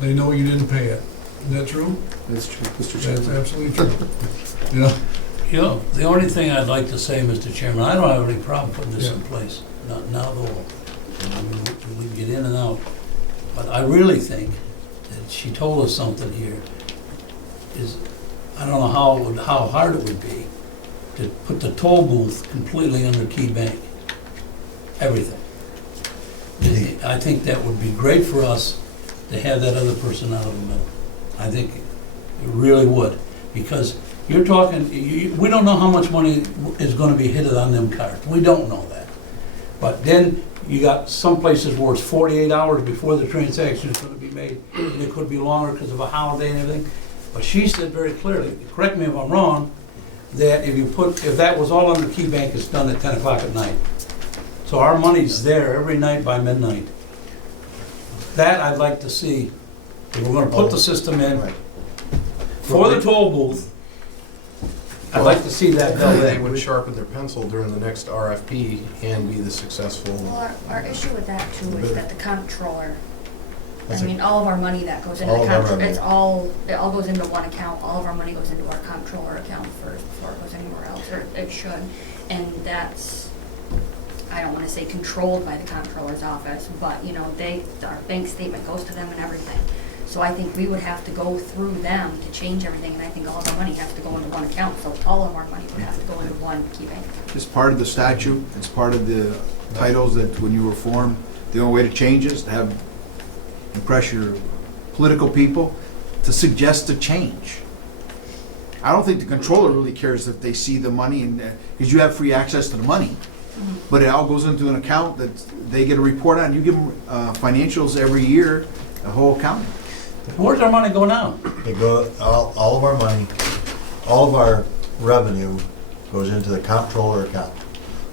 they know you didn't pay it. Is that true? That's true, Mr. That's Chairman. absolutely true. You know? You know, the only thing I'd like to say, Mr. Chairman, I don't have any problem putting this in Yeah. place, not now though. We get in and out. But I really think that she told us something here is, I don't know how hard it would be to put the toll booth completely under Key Bank. Everything. I think that would be great for us to have that other person out of the middle. I think it really would, because you're talking, we don't know how much money is gonna be hit on them cards. We don't know that. But then you got some places where it's 48 hours before the transaction is gonna be made, and it could be longer because of a holiday and everything. But she said very clearly, correct me if I'm wrong, that if that was all under Key Bank, it's done at 10 o'clock at night. So our money's there every night by midnight. That I'd like to see, if we're gonna put the system in Right. for the toll booth, I'd like to see that built They in. would sharpen their pencil during the next RFP and be the successful. Well, our issue with that too is that the comptroller, That's I mean, all of our money that goes into All the of our comptroller, revenue. it all goes into one account. All of our money goes into our comptroller account first before it goes anywhere else, or it should. And that's, I don't wanna say controlled by the comptroller's office, but, you know, our bank statement goes to them and everything. So I think we would have to go through them to change everything, and I think all of our money has to go into one account, so all of our money would have to go into one key bank account. It's part of the statute, it's part of the titles that when you were formed, the only way to change is to have, impress your political people to suggest a change. I don't think the controller really cares if they see the money and, because you have free access to the money. But it all goes into an account that they get a report on. You give them financials every year, the whole account. Where's our money go now? They go, all of our money, all of our revenue goes into the comptroller account.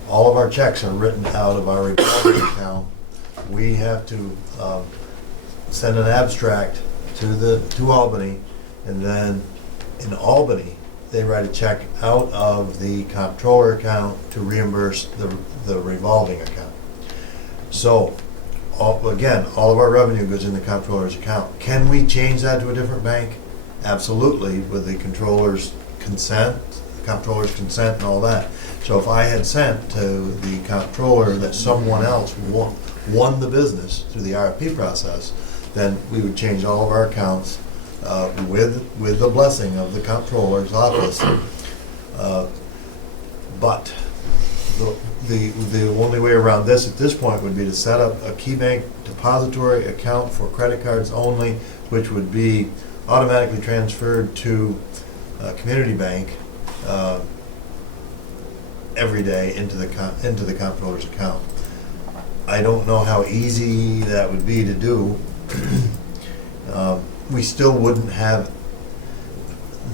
All of our checks are written out of our revolving account. We have to send an abstract to Albany, and then in Albany, they write a check out of the comptroller account to reimburse the revolving account. So, again, all of our revenue goes in the comptroller's account. Can we change that to a different bank? Absolutely, with the controller's consent, and all that. So if I had sent to the comptroller that someone else won the business through the RFP process, then we would change all of our accounts with the blessing of the comptroller's office. But the only way around this at this point would be to set up a key bank depository account for credit cards only, which would be automatically transferred to a community bank every day into the comptroller's account. I don't know how easy that would be to do. We still wouldn't have,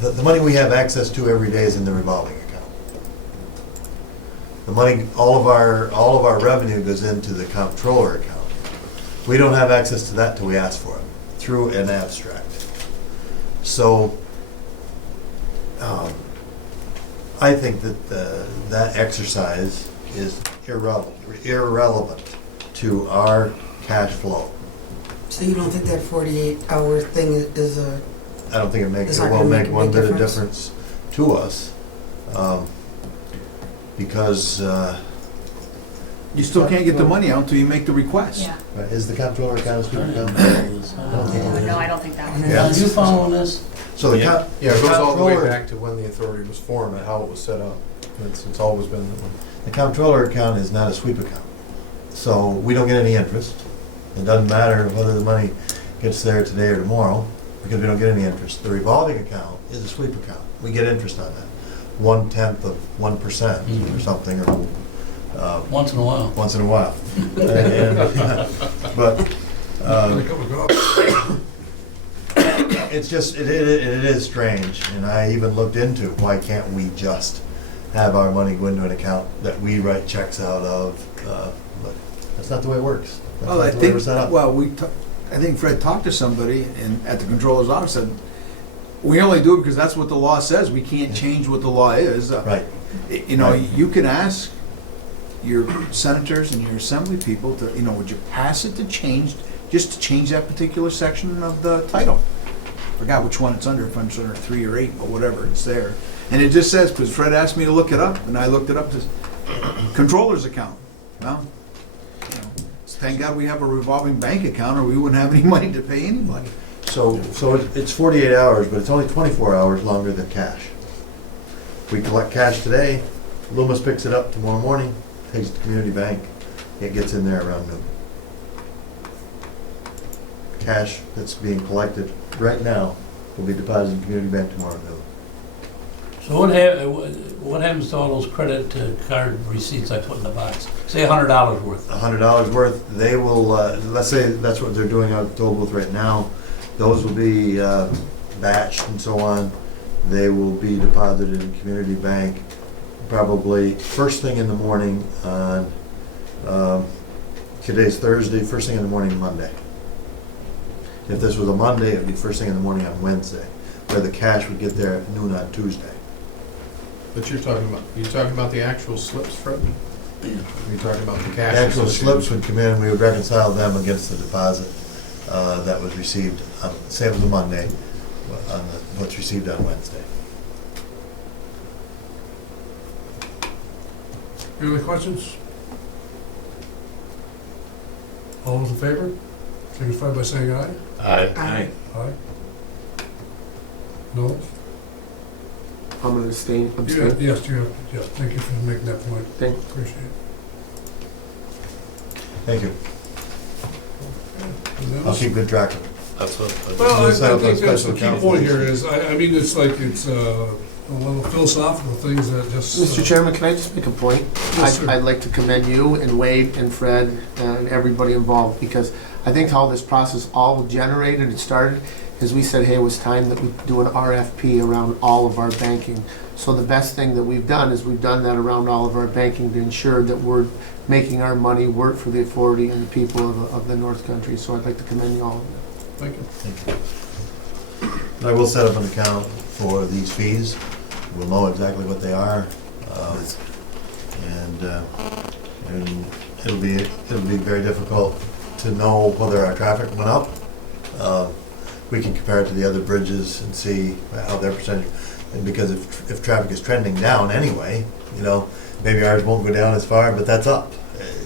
the money we have access to every day is in the revolving account. The money, all of our revenue goes into the comptroller account. We don't have access to that till we ask for it, through an abstract. So, I think that that exercise is irrelevant to our cash flow. So you don't think that 48-hour thing is a... I don't think It's it not will gonna make make a one big bit of difference? difference to us, because You still can't get the money out until you make the request. Yeah. is the comptroller account a sweep account? No, I don't think that one. Yeah. Are you following this? So the Yeah, it goes all the way comptroller- back to when the authority was formed and how it was set up. It's always been that way. The comptroller account is not a sweep account, so we don't get any interest. It doesn't matter whether the money gets there today or tomorrow, because we don't get any interest. The revolving account is a sweep account. We get interest on that, 1/10 of 1% or something, or Once in a while. once in a while. But A cup of coffee. it's just, it is strange, and I even looked into why can't we just have our money go into an account that we write checks out of, but that's not the way it works. That's Well, not I the way think, we're set up. I think Fred talked to somebody at the controller's office, said, we only do it because that's what the law says, we can't change what the law is. Right. You know, you can ask your senators and your assembly people to, would you pass it to change, just to change that particular section of the title? Forgot which one it's under, if it's under 3 or 8, but whatever, it's there. And it just says, because Fred asked me to look it up, and I looked it up, as controller's account. Well, thank God we have a revolving bank account, or we wouldn't have any money to pay anybody. So it's 48 hours, but it's only 24 hours longer than cash. We collect cash today, Loomis picks it up tomorrow morning, takes it to community bank, it gets in there around noon. Cash that's being collected right now will be deposited in community bank tomorrow noon. So what happens to all those credit card receipts I put in the box? Say $100 worth. $100 worth, they will, let's say that's what they're doing out at Tollbooth right now. Those will be batched and so on. They will be deposited in community bank probably first thing in the morning on, today's Thursday, first thing in the morning Monday. If this was a Monday, it would be first thing in the morning on Wednesday, where the cash would get there at noon on Tuesday. But you're talking about the actual slips, Fred? You're talking about the The cash. actual associated- slips would come in, we would reconcile them against the deposit that was received, say it was a Monday, on what's received on Wednesday. Any other questions? All those in favor, signify by saying aye. Aye. Aye. No? I'm gonna abstain. Yes, you have, yes, thank you for making that point. Thank- Appreciate it. Thank you. And that I'll was- keep good track of it. That's what. Well, We'll set I up a think that's special the key account point for here this. is, I mean, it's like, it's a little philosophical things that just. Mr. Chairman, can I just make a point? Yes, sir. I'd like to commend you and Wade and Fred and everybody involved, because I think how this process all generated and started is we said, hey, it was time that we do an RFP around all of our banking. So the best thing that we've done is we've done that around all of our banking to ensure that we're making our money work for the authority and the people of the North Country. So I'd like to commend you all. Thank you. I will set up an account for these fees. We'll know exactly what they are. And it'll be very difficult to know whether our traffic went up. We can compare it to the other bridges and see how their percentage, and because if traffic is trending down anyway, maybe ours won't go down as far, but that's up.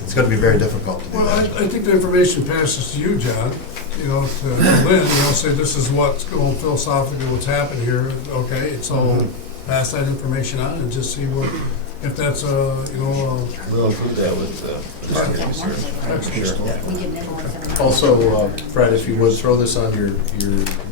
It's gonna be very difficult to do Well, that. I think the information passes to you, John, to Lynn, say this is what's going philosophically, what's happened here, okay, so pass that information on and just see what, if that's We'll include that with the We get an invoice every month. Also, Fred, if you would, throw this on your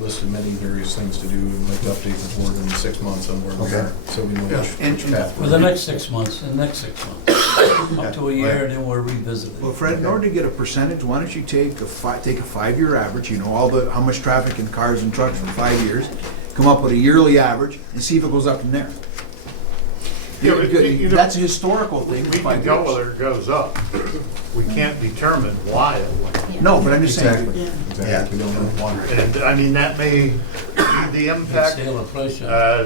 list of many various things to do, and like to update the board in 6 months on where we Okay. are, so we know Yeah. which path. For the next 6 months, and next 6 months, up to a year, and then we'll revisit it. Well, Fred, in order to get a percentage, why don't you take a 5-year average, how much traffic in cars and trucks for 5 years, come up with a yearly average, and see if it goes up from there. Yeah, but, That's a historical thing We for 5 can tell years. whether it goes up. We can't determine why it went. Yeah. No, but I'm just saying, Exactly. Exactly, we don't know why. And, I mean, that may be the impact Sale of price on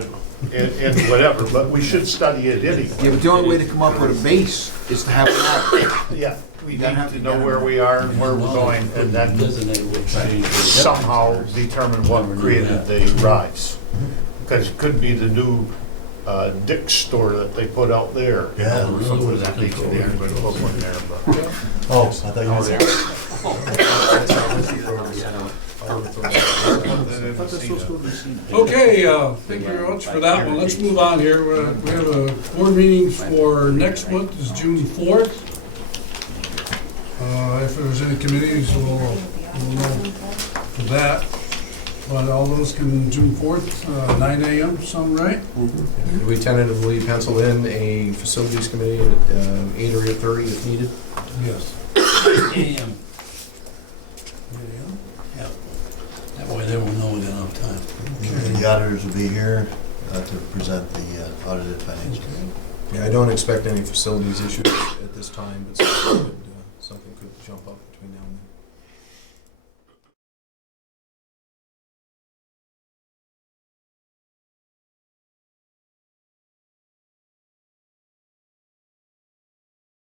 it. in whatever, but we should study it anyway. yeah, but the only way to come up with a base is to have an average. Yeah, we You need gotta have to to know get where it. we are and where we're going, and then Designate what change. somehow determine what created the rise. Because it could be the new Dick's store that they put out there. Yeah. Or something that they put there, but put one there, but. Oh, I thought you said. Okay, thank you very much for that one. Let's move on here. We have a board meeting for next month, is June 4th. If there's any committees, we'll know for that. But all those can, June 4th, 9 a.m., sound right? We tentatively pencil in a facilities committee at 8 or 8:30 if needed. Yes. AM. Yep. That way they will know we got enough time. The auditors will be here to present the audited financials. Yeah, I don't expect any facilities issues at this time, but something could jump up between now and then.